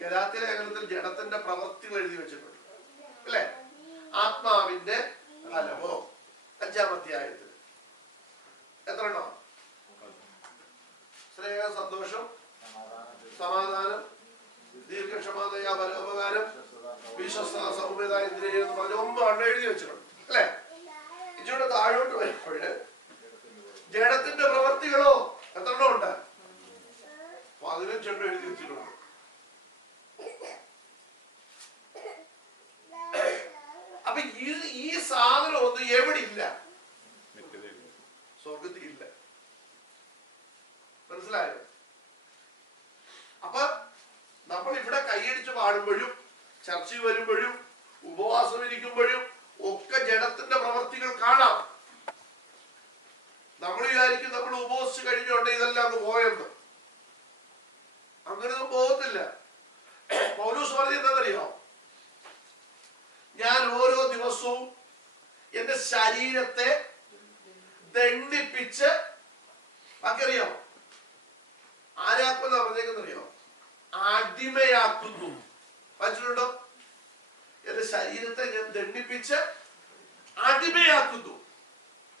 ഗലാത്യ ലേഖനത്തിൽ ജഡത്തിന്റെ പ്രവൃത്തികൾ എഴുതി വെച്ചിട്ടുണ്ട് അല്ലെ? ആത്മാവിന്റെ ഫലമോ 5-ാം അധ്യായത്തിൽ എത്ര എണ്ണം? സ്നേഹം, സന്തോഷം, സമാധാനം, ദീർഘക്ഷമ, ദയ, പരോപകാരം, വിശ്വസ്തത, സൗമ്യത, ഇന്ദ്രിയം എന്ന് പറഞ്ഞ് 9 എഴുതി വെച്ചിട്ടുണ്ട് അല്ലെ? ഇച്ചിരി താഴോട്ട് വരുമ്പോഴ് ജഡത്തിന്റെ പ്രവൃത്തികളോ എത്രണ്ണം ഉണ്ട്? 15 എഴുതി വെച്ചിട്ടുണ്ട്. അപ്പൊ ഈ സാധനം ഒന്നും എവിടെ ഇല്ല? സ്വർഗത്തിൽ ഇല്ല. മനസ്സിലായോ? അപ്പൊ നമ്മൾ ഇവിടെ കൈയടിച്ച് പാടുമ്പോഴും ചർച്ചയിൽ വരുമ്പോഴും ഉപവാസം ഇരിക്കുമ്പോഴും ഒക്കെ ജഡത്തിന്റെ പ്രവർത്തികൾ കാണാം. നമ്മൾ വിചാരിക്കും നമ്മൾ ഉപവസിച്ച് കഴിഞ്ഞോണ്ട് ഇതെല്ലാം അങ്ങ് പോയെന്ന്. അങ്ങനെയൊന്നും പോകത്തില്ല. പൗലോസ് പറഞ്ഞെന്തറിയോ? ഞാൻ ഓരോ ദിവസവും എന്റെ ശരീരത്തെ ദണ്ഡിപ്പിച്ച്, ബാക്കിയറിയോ? ആരാക്കുമെന്നാ പറഞ്ഞേക്കുന്നറിയോ? അടിമയാക്കുന്നു. വായിച്ചിട്ടുണ്ടോ? എന്റെ ശരീരത്തെ ഞാൻ ദണ്ഡിപ്പിച്ച് അടിമയാക്കുന്നു.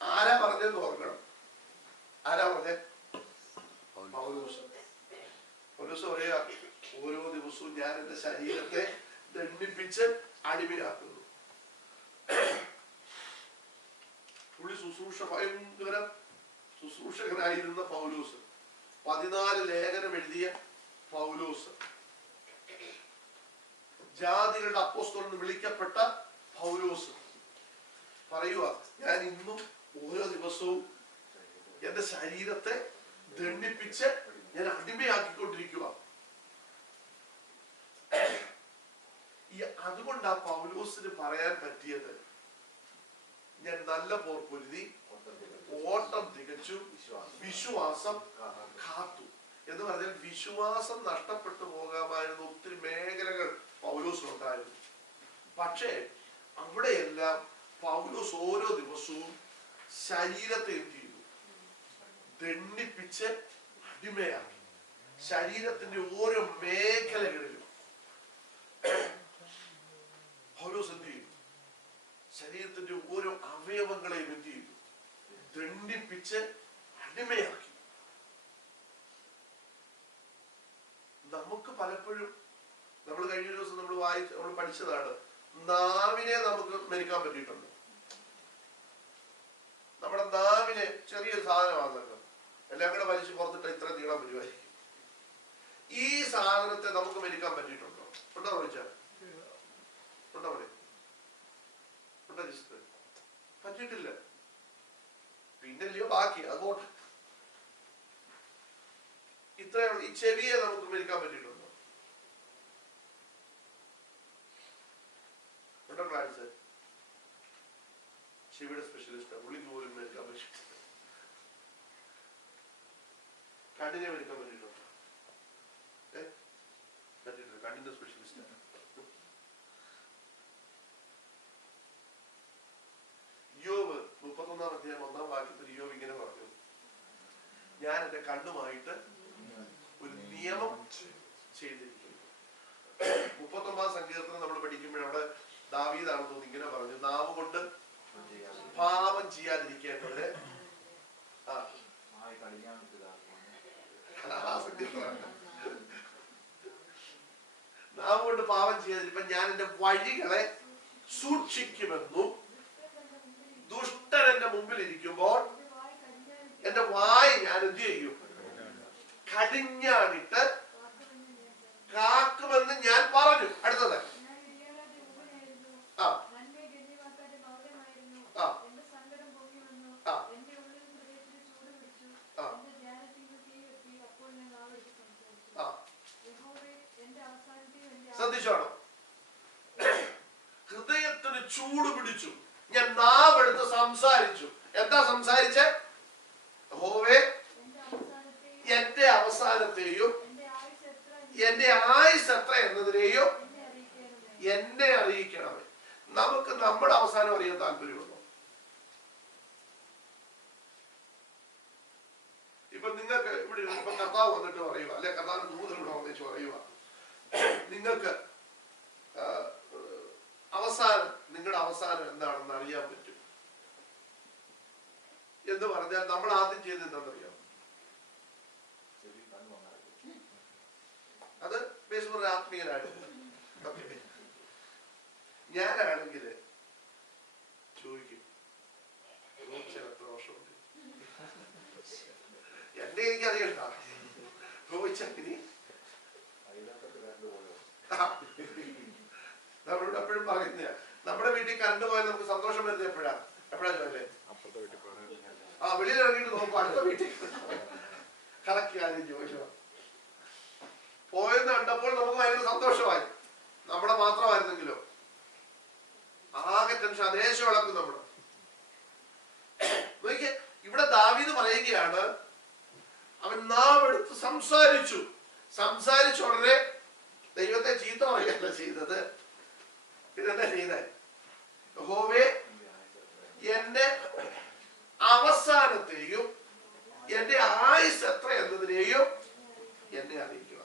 ആരാ പറഞ്ഞെന്ന് ഓർക്കണം. ആരാ പറഞ്ഞേ? പൗലോസ്. പൗലോസ് പറയാ, ഓരോ ദിവസവും ഞാൻ എന്റെ ശരീരത്തെ ദണ്ഡിപ്പിച്ച് അടിമയാക്കുന്നു. പുള്ളി ഭയങ്കര ശുശ്രൂഷകനായിരുന്ന പൗലോസ്, 14 ലേഖനം എഴുതിയ പൗലോസ്, ജാതികളുടെ അപ്പോസ്തലൻ എന്ന് വിളിക്കപ്പെട്ട പൗലോസ് പറയുക, ഞാൻ ഇന്നും ഓരോ ദിവസവും എന്റെ ശരീരത്തെ ദണ്ഡിപ്പിച്ച് ഞാൻ അടിമയാക്കിക്കൊണ്ടിരിക്കുക. അതുകൊണ്ട് ആ പൗലോസിന് പറയാൻ പറ്റിയത്, ഞാൻ നല്ല പോർ പൊരുതി, ഓട്ടം തികച്ചു, വിശ്വാസം കാത്തു എന്ന് പറഞ്ഞാൽ വിശ്വാസം നഷ്ടപ്പെട്ടു പോകാമായിരുന്ന ഒത്തിരി മേഖലകൾ പൗലോസിനുണ്ടായിരുന്നു. പക്ഷേ അവിടെയെല്ലാം പൗലോസ് ഓരോ ദിവസവും ശരീരത്തെ എന്ത് ചെയ്തു? ദണ്ഡിപ്പിച്ച് അടിമയാക്കി. ശരീരത്തിന്റെ ഓരോ മേഖലകളിലും പൗലോസ് എന്ത് ചെയ്തു? ശരീരത്തിന്റെ ഓരോ അവയവങ്ങളെയും എന്ത് ചെയ്തു? ദണ്ഡിപ്പിച്ച് അടിമയാക്കി. നമുക്ക് പലപ്പോഴും, നമ്മൾ കഴിഞ്ഞ ദിവസം നമ്മൾ പഠിച്ചതാണ്, നാവിനെ നമുക്ക് മെരുക്കാൻ പറ്റിയിട്ടുണ്ട്. നമ്മുടെ നാവിനെ ചെറിയൊരു സാധനമാണല്ലോ, എല്ലാം കൂടെ വലിച്ചു പുറത്തിട്ട് ഇത്ര നീളം വരുമായിരിക്കും. ഈ സാധനത്തെ നമുക്ക് മെരുക്കാൻ പറ്റിയിട്ടുണ്ടോ? ഉണ്ടോ വിളിച്ചാൽ? ഉണ്ടോ പറയും? ഉണ്ടോ? പറ്റിയിട്ടില്ല. പിന്നല്ലയോ ബാക്കി, അതുകൊണ്ട് ഇത്രയുള്ള ഈ ചെവിയെ നമുക്ക് മെരുക്കാൻ പറ്റിയിട്ടുണ്ടോ? ഉണ്ടോ ക്ലാസ്? ചെവിയുടെ സ്പെഷ്യലിസ്റ്റ് പുള്ളിക്ക് പോലും മെരുക്കാൻ പറ്റിയിട്ടില്ല. കണ്ണിനെ മെരുക്കാൻ പറ്റിയിട്ടുണ്ടോ? പറ്റിയിട്ടില്ല. കണ്ണിന്റെ സ്പെഷ്യലിസ്റ്റ്. യോബ് 31-ാം അധ്യായം 1-ാം വാക്യത്തിൽ യോബ് ഇങ്ങനെ പറഞ്ഞു, ഞാൻ എന്റെ കണ്ണുമായിട്ട് ഒരു നിയമം ചെയ്തിരിക്കുന്നു. 39-ാം സങ്കീർത്തനം നമ്മൾ പഠിക്കുമ്പോൾ അവിടെ ദാവീദാണ് തോന്നി ഇങ്ങനെ പറഞ്ഞു, നാവ് കൊണ്ട് പാപം ചെയ്യാതിരിക്കേണ്ടത്. നാവ് കൊണ്ട് പാപം ചെയ്യാതിരിക്കാൻ ഞാൻ എന്റെ വഴികളെ സൂക്ഷിക്കുമെന്നും, ദുഷ്ടൻ എന്റെ മുമ്പിൽ ഇരിക്കുമ്പോൾ എന്റെ വായ് ഞാൻ എന്ത് ചെയ്യും? കടിഞ്ഞാണിട്ട് കാക്കുമെന്ന് ഞാൻ പറഞ്ഞു. അടുത്തത് ശ്രദ്ധിച്ചോണം. ഹൃദയത്തിന് ചൂട് പിടിച്ചു, ഞാൻ നാവെടുത്ത് സംസാരിച്ചു. എന്താ സംസാരിച്ചേ? യഹോവേ, എന്റെ അവസാനത്തെയും എന്റെ ആയുസ് എത്ര എന്നതിനെയും എന്നെ അറിയിക്കണമേ. നമുക്ക് നമ്മുടെ അവസാനം അറിയാൻ താല്പര്യമുണ്ടോ? ഇപ്പൊ നിങ്ങൾക്ക് ഇവിടെ ഇപ്പൊ കർത്താവ് വന്നിട്ട് പറയുക, അല്ലെ കർത്താവ് ദൂതൻ ഇവിടെ വന്നിട്ട് പറയുക, നിങ്ങൾക്ക് നിങ്ങളുടെ അവസാനം എന്താണെന്ന് അറിയാൻ പറ്റും എന്ന് പറഞ്ഞാൽ നമ്മൾ ആദ്യം ചെയ്ത് എന്താണെന്നറിയാം? യേശു പറഞ്ഞ ആത്മീയനായിരുന്നു. ഞാനാണെങ്കിൽ ചോദിക്കും, എത്ര വർഷമുണ്ട് എന്റെ എനിക്കറിയണ്ട. ചോദിച്ചി നമ്മളോട് എപ്പോഴും പറയുന്ന നമ്മുടെ വീട്ടിൽ കറണ്ട് പോയാൽ നമുക്ക് സന്തോഷം വരുന്നത് എപ്പോഴാ ചോദിച്ചേ? വെളിയിൽ ഇറങ്ങിയിട്ട് നോക്കും അടുത്ത വീട്ടിൽ കറക്റ്റ് കാര്യം ചോദിച്ചോ. പോയെന്ന് കണ്ടപ്പോൾ നമുക്ക് ഭയങ്കര സന്തോഷമായി. നമ്മുടെ മാത്രമായിരുന്നെങ്കിലോ ആകെ ടെൻഷൻ, ദേശം ഇളക്കും നമ്മള്. ഇവിടെ ദാവീദ് പറയുകയാണ്, അവൻ നാവെടുത്ത് സംസാരിച്ച ഉടനെ ദൈവത്തെ ചീത്ത പറയുകയല്ല ചെയ്തത്. പിന്നെന്താ ചെയ്തേ? യഹോവേ, എന്റെ അവസാനത്തെയും എന്റെ ആയുസ് എത്ര എന്നതിനെയും എന്നെ അറിയിക്കുക.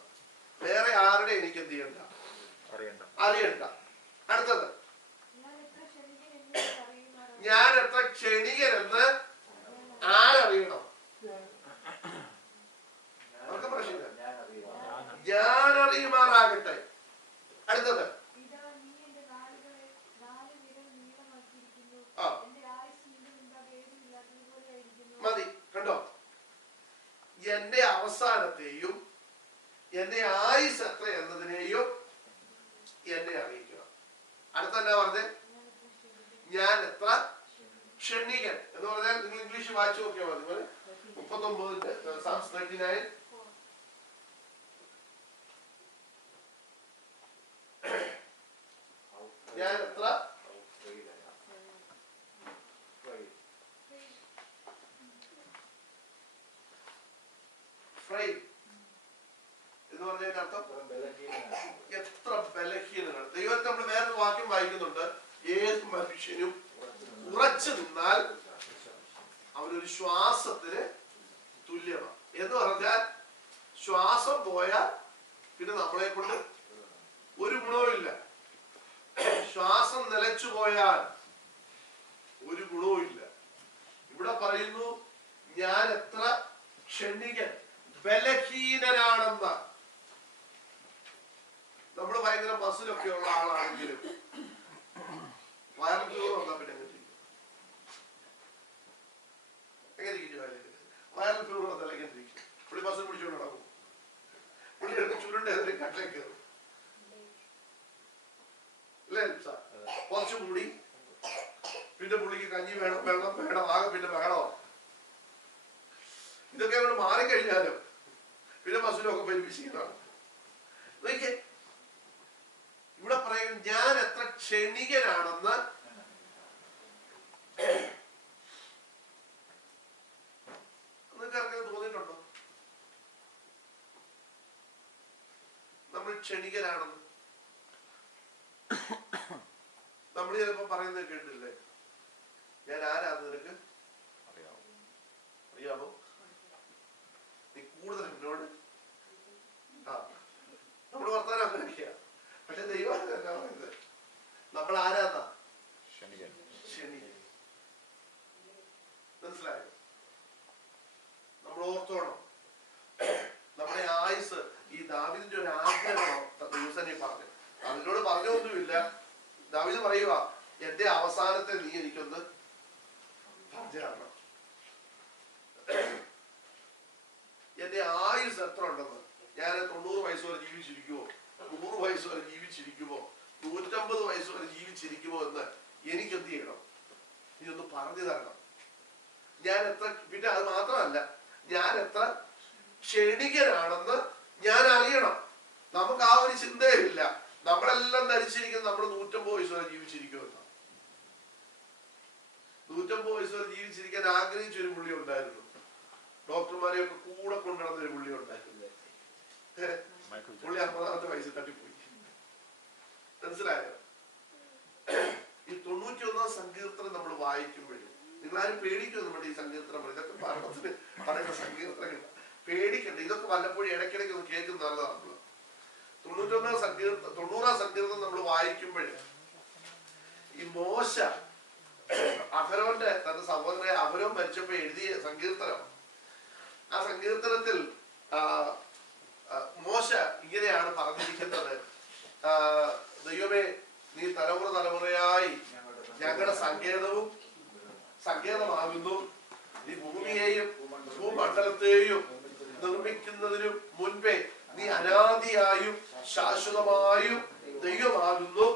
വേറെ ആരുടെ എനിക്ക് എന്ത് ചെയ്യണ്ട, അറിയണ്ട. അടുത്തത്, ഞാൻ എത്ര ക്ഷണികനെന്ന് ആരറിയണം? ഞാൻ അറിയുമാറാകട്ടെ. അടുത്തത്, മതി. കണ്ടോ, എന്റെ അവസാനത്തെയും എന്റെ ആയുസ് എത്ര എന്നതിനെയും എന്നെ അറിയിക്കണം. അടുത്ത എന്നാ പറഞ്ഞേ? ഞാൻ എത്ര ക്ഷണികൻ എന്ന് പറഞ്ഞാൽ നിങ്ങൾ ഇംഗ്ലീഷ് വായിച്ചു നോക്കിയാൽ മതി. 39 Psalms 39. ഞാൻ എത്ര എന്ന് പറഞ്ഞതിന്റെ അർത്ഥം എത്ര ബലഹീനനാണ്. ദൈവത്തെ നമ്മൾ വേറൊരു വാക്യം വായിക്കുന്നുണ്ട്, ഏത് മനുഷ്യനും ഉറച്ചു നിന്നാൽ അവനൊരു ശ്വാസത്തിന് തുല്യമാണ് എന്ന് പറഞ്ഞാൽ, ശ്വാസം പോയാൽ പിന്നെ നമ്മളെ കൊണ്ട് ഒരു ഗുണവുമില്ല. ശ്വാസം നിലച്ചു പോയാൽ ഒരു ഗുണവുമില്ല. ഇവിടെ പറയുന്നു, ഞാൻ എത്ര ക്ഷണികൻ, ബലഹീനനാണെന്ന. നമ്മൾ ഭയങ്കര മസിലൊക്കെ ഉള്ള ആളാണെങ്കിലും വയറിൽ ഫീവർ വന്നാൽ പിന്നെ എങ്ങനെ ഇരിക്കും? വയറിൽ ഫീവർ വന്നാൽ എങ്ങനെ ഇരിക്കും? പുള്ളി മസിൽ പിടിച്ചോണ്ട് നടക്കും. പുള്ളി എടുത്ത് ചുരുണ്ട ഏതെങ്കിലും കട്ടിലേക്ക് കയറും അല്ലേ? കുറച്ച് മൂടി, പിന്നെ പുള്ളിക്ക് കഞ്ഞി വേണം, വെള്ളം വേണം, ആകെ പിന്നെ വേണോ? ഇതൊക്കെ അങ്ങോട്ട് മാറിക്കഴിഞ്ഞാലും പിന്നെ മസിലൊക്കെ പരിമിച്ചിരിക്കുന്നതാണ്. ഇവിടെ പറയും, ഞാൻ എത്ര ക്ഷണികനാണെന്ന്. നിങ്ങൾക്ക് ആർക്കെങ്കിലും തോന്നിയിട്ടുണ്ടോ നമ്മൾ ക്ഷണികനാണെന്ന്? നമ്മൾ ചിലപ്പോ പറയുന്നത് കേട്ടില്ലേ, ഞാൻ ആരാന്ന് നിനക്ക് അറിയാമോ? നീ കൂടുതൽ എന്നോട് നമ്മൾ വർത്താനം അങ്ങനെയൊക്കെയാ. പക്ഷെ ദൈവം എന്നാ പറയുന്നത്, നമ്മൾ ആരാന്നാ? ക്ഷണികൻ. മനസ്സിലായോ? നമ്മൾ ഓർത്തോണം, നമ്മുടെ ആയുസ്. ഈ ദാവീദിന്റെ ഒരു ആഗ്രഹമാണ് ദിവസം പറഞ്ഞു. അതിനോട് പറഞ്ഞൊന്നുമില്ല. ദാവീദ് പറയുക, എന്റെ അവസാനത്തെ നീ എനിക്കൊന്ന് പറഞ്ഞു തരണം. എന്റെ ആയുസ് എത്ര ഉണ്ടെന്ന്. ഞാൻ 90 വയസ്സ് വരെ ജീവിച്ചിരിക്കുമോ, 100 വയസ്സ് വരെ ജീവിച്ചിരിക്കുമോ, 150 വയസ്സ് വരെ ജീവിച്ചിരിക്കുമോ എന്ന് എനിക്ക് എന്ത് ചെയ്യണം? നീ ഒന്ന് പറഞ്ഞു തരണം. ഞാൻ എത്ര, പിന്നെ അത് മാത്രമല്ല, ഞാൻ എത്ര ക്ഷണികനാണെന്ന് ഞാൻ അറിയണം. നമുക്ക് ആ ഒരു ചിന്തയില്ല. നമ്മളെല്ലാം ധരിച്ചിരിക്കുന്നത് നമ്മൾ 150 വയസ്സ് വരെ ജീവിച്ചിരിക്കുമെന്ന. 150 വയസ്സ് വരെ ജീവിച്ചിരിക്കാൻ ആഗ്രഹിച്ചൊരു പുള്ളി ഉണ്ടായിരുന്നു. ഡോക്ടർമാരെയൊക്കെ കൂടെ കൊണ്ടുവന്നൊരു പുള്ളി ഉണ്ടായിരുന്നു. പുള്ളി 50ാമത്തെ വയസ്സിൽ തട്ടിപ്പോയി. മനസ്സിലായോ? ഈ 91ാം സങ്കീർത്തനം നമ്മൾ വായിക്കുമ്പോഴും നിങ്ങളാരും പേടിക്കുന്നു. നമ്മുടെ ഈ സങ്കീർത്തനം, ഇതൊക്കെ ഭരണത്തിന് പറയുന്ന സങ്കീർത്തനങ്ങൾ പേടിക്കണ്ട. ഇതൊക്കെ വല്ലപ്പോഴും ഇടയ്ക്കിടയ്ക്ക് ഒന്ന് കേൾക്കുന്ന നല്ലതാണ്. 91ാം സങ്കീർത്തനം നമ്മൾ വായിക്കുമ്പോൾ ഈ മോശ അഹരോന്റെ തന്റെ സഹോദരനെ അഹരോൻ മരിച്ചപ്പോ എഴുതിയ സങ്കീർത്തനം. ആ സങ്കീർത്തനത്തിൽ മോശ ഇങ്ങനെയാണ് ഇങ്ങനെയാണ് പറഞ്ഞിരിക്കുന്നത്, ദൈവമേ നീ തലമുറ തലമുറയായി ഞങ്ങളുടെ സങ്കേതമാകുന്നു. നീ ഭൂമിയെയും ഭൂമണ്ഡലത്തെയും നിർമ്മിക്കുന്നതിനു മുൻപേ നീ അനാദിയായും ശാശ്വതമായും ദൈവമാകുന്നു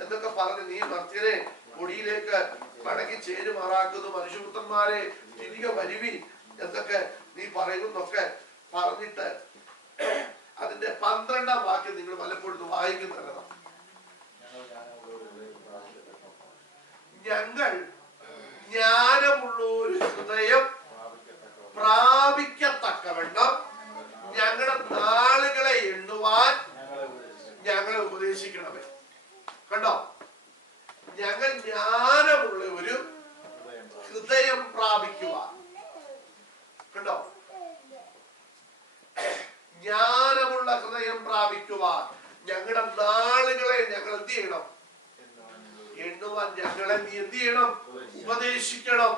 എന്നൊക്കെ പറഞ്ഞ് നീ മർത്യരെ പൊടിയിലേക്ക് മടങ്ങി ചേരുമാറാക്കുന്നു. മനുഷ്യപുത്രന്മാരെ തിരികെ വരുവി എന്നൊക്കെ നീ പറയുന്നൊക്കെ പറഞ്ഞിട്ട് അതിന്റെ 12-ാം വാക്യം നിങ്ങൾ പലപ്പോഴും വായിക്കുന്നതാണ്. ഞങ്ങൾ ജ്ഞാനമുള്ള ഒരു ഹൃദയം പ്രാപിക്കത്തക്കവണ്ണം ഞങ്ങളുടെ നാളുകളെ എണ്ണുവാൻ ഞങ്ങളെ ഉപദേശിക്കണമേ. കണ്ടോ, ഞങ്ങൾ ജ്ഞാനമുള്ള ഒരു ഹൃദയം പ്രാപിക്കുവാൻ. കണ്ടോ, ജ്ഞാനമുള്ള ഹൃദയം പ്രാപിക്കുവാൻ ഞങ്ങളുടെ നാളുകളെ ഞങ്ങൾ എന്ത് ചെയ്യണം? എണ്ണുവാൻ ഞങ്ങളെ നീ എന്ത് ചെയ്യണം? ഉപദേശിക്കണം.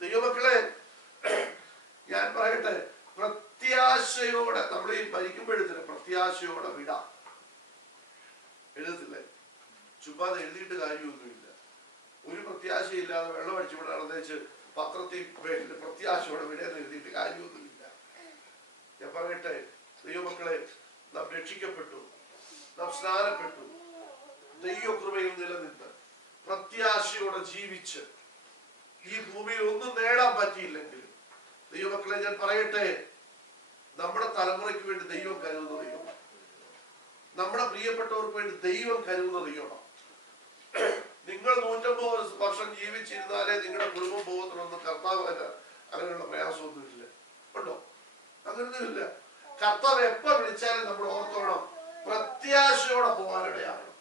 ദൈവമക്കളെ, ഞാൻ പറയട്ടെ, പ്രത്യാശയോടെ നമ്മൾ ഈ മരിക്കുമ്പോഴത്തിന് പ്രത്യാശയോടെ വിടാം. എഴുതത്തില്ലേ? ചുമ്മാതെ എഴുതിയിട്ട് കാര്യമൊന്നുമില്ല. ഒരു പ്രത്യാശയില്ലാതെ വെള്ളം അടിച്ചുകൊണ്ട് നടന്നേച്ച് പത്രത്തിൽ പ്രത്യാശയോടെ വിടേന്ന് എഴുതിയിട്ട് കാര്യമൊന്നുമില്ല. ഞാൻ പറയട്ടെ, ദൈവമക്കളെ, നാം രക്ഷിക്കപ്പെട്ടു, നാം സ്നാനപ്പെട്ടു, ദൈവകൃപയിൽ നിലനിന്ന് പ്രത്യാശയോടെ ജീവിച്ച് ഈ ഭൂമിയിൽ ഒന്നും നേടാൻ പറ്റിയില്ലെങ്കിലും ദൈവമക്കളെ ഞാൻ പറയട്ടെ, നമ്മുടെ തലമുറയ്ക്ക് വേണ്ടി ദൈവം കരുതുന്ന ദൈവം, നമ്മുടെ പ്രിയപ്പെട്ടവർക്ക് വേണ്ടി ദൈവം കരുതുന്ന ദൈവമാണ്. നിങ്ങൾ 150 വർഷം ജീവിച്ചിരുന്നാലേ നിങ്ങളുടെ കുടുംബം പോകണമെന്ന് കർത്താവ് അങ്ങനെയുള്ള പ്രയാസമൊന്നുമില്ല. ഉണ്ടോ? അങ്ങനെയൊന്നുമില്ല. കർത്താവ് എപ്പോ വിളിച്ചാലും നമ്മൾ ഓർത്തോണം, പ്രത്യാശയോടെ പോകാനിടയാകണം.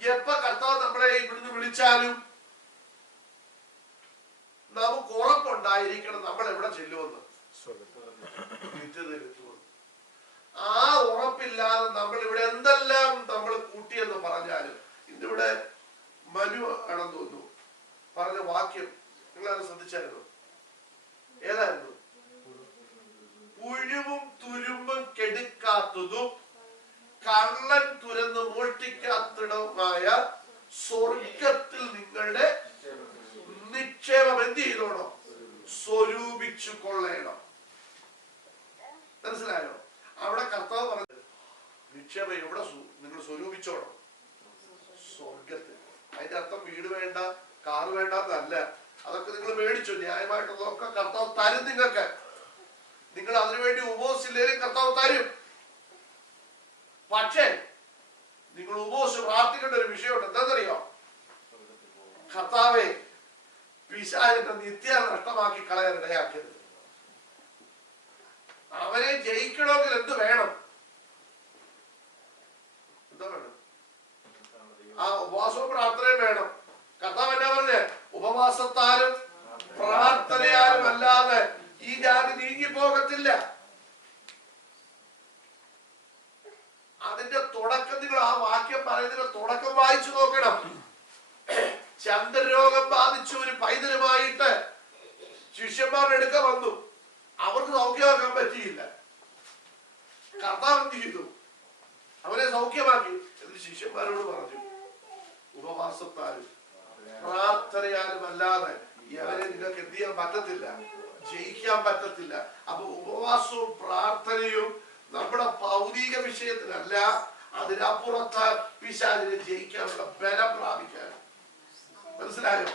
എപ്പോ കർത്താവ് നമ്മളെ ഇവിടുന്ന് വിളിച്ചാലും നമുക്ക് ഉറപ്പുണ്ടായിരിക്കണം നമ്മൾ എവിടെ ചെല്ലുമെന്ന്, നിത്യതയിലെത്തുമെന്ന്. ആ ഉറപ്പില്ലാതെ നമ്മൾ ഇവിടെ എന്തെല്ലാം നമ്മൾ കൂട്ടിയെന്ന് പറഞ്ഞാലും, ഇന്നിവിടെ മനു ആണെന്ന് തോന്നുന്നു പറഞ്ഞ വാക്യം നിങ്ങളത് ശ്രദ്ധിച്ചായിരുന്നു? ഏതായിരുന്നു? പുഴുവും തുരുമ്പും കെടുക്കാത്തതും കള്ളൻ തുരന്ന് മോഷ്ടിക്കാത്തിടവുമായ സ്വർഗത്തിൽ നിങ്ങളുടെ നിക്ഷേപം എന്ത് ചെയ്തോണം? സ്വരൂപിച്ചു കൊള്ളണം. മനസ്സിലായോ? അവിടെ കർത്താവ് പറഞ്ഞത് നിക്ഷേപം എവിടെ നിങ്ങൾ സ്വരൂപിച്ചോണം? സ്വർഗത്തിൽ. അതിന്റെ അർത്ഥം വീട് വേണ്ട, കാറ് വേണ്ട എന്നല്ല. അതൊക്കെ നിങ്ങൾ മേടിച്ചു, ന്യായമായിട്ടുള്ളതൊക്കെ കർത്താവ് തരും നിങ്ങൾക്ക്. നിങ്ങൾ അതിനുവേണ്ടി ഉപവസിച്ചില്ലേലും കർത്താവ് തരും. പക്ഷേ നിങ്ങൾ ഉപവസിച്ച് പ്രാർത്ഥിക്കേണ്ട ഒരു വിഷയമുണ്ട്. എന്താണെന്നറിയോ? കർത്താവെ, പിശാചിന്റെ നിത്യ നഷ്ടമാക്കി കളയാൻ ഇടയാക്കരുത്. അവരെ ജയിക്കണമെങ്കിൽ എന്ത് വേണം? എന്താ വേണം? ആ ഉപവാസവും പ്രാർത്ഥനയും വേണം. കർത്താവ് എന്നാ പറഞ്ഞേ? ഉപവാസത്താലും പ്രാർത്ഥനയാലും അല്ലാതെ ഈ ജാതി നീങ്ങിപ്പോകത്തില്ല. അതിന്റെ തുടക്കം നിങ്ങൾ ആ വാക്യം പറയുന്നതിന്റെ തുടക്കം വായിച്ചു നോക്കണം. ചന്ദ്രരോഗം ബാധിച്ച ഒരു പൈതലുമായിട്ട് ശിഷ്യന്മാരുടെ അടുക്ക വന്നു. അവർക്ക് സൗഖ്യമാക്കാൻ പറ്റിയില്ല. കർത്താവ് എന്ത് ചെയ്തു? അവരെ സൗഖ്യമാക്കി. എന്നിട്ട് ശിഷ്യന്മാരോട് പറഞ്ഞു, ഉപവാസത്താലും പ്രാർത്ഥനയാലും അല്ലാതെ അവരെ നിങ്ങൾക്ക് എന്ത് ചെയ്യാൻ പറ്റത്തില്ല, ജയിക്കാൻ പറ്റത്തില്ല. അപ്പൊ ഉപവാസവും പ്രാർത്ഥനയും നമ്മുടെ ഭൗതിക വിഷയത്തിലല്ല, അതിനപ്പുറത്ത് പിശാചിനെ ജയിക്കാനുള്ള ബലം പ്രാപിക്കാൻ. മനസ്സിലായോ?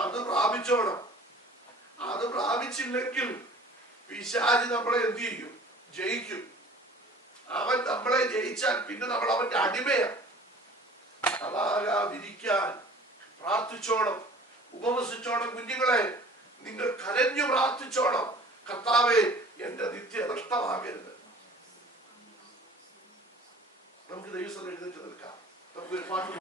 അത് പ്രാപിച്ചോണം. അത് പ്രാപിച്ചില്ലെങ്കിൽ പിശാചി നമ്മളെ എന്ത് ചെയ്യും? ജയിക്കും. അവൻ നമ്മളെ ജയിച്ചാൽ പിന്നെ നമ്മൾ അവന്റെ അടിമയാണ്. അതാകാതിരിക്കാൻ പ്രാർത്ഥിച്ചോണം, ഉപവസിച്ചോണം. കുഞ്ഞുങ്ങളെ, നിങ്ങൾ കരഞ്ഞു പ്രാർത്ഥിച്ചോണം. കർത്താവേ,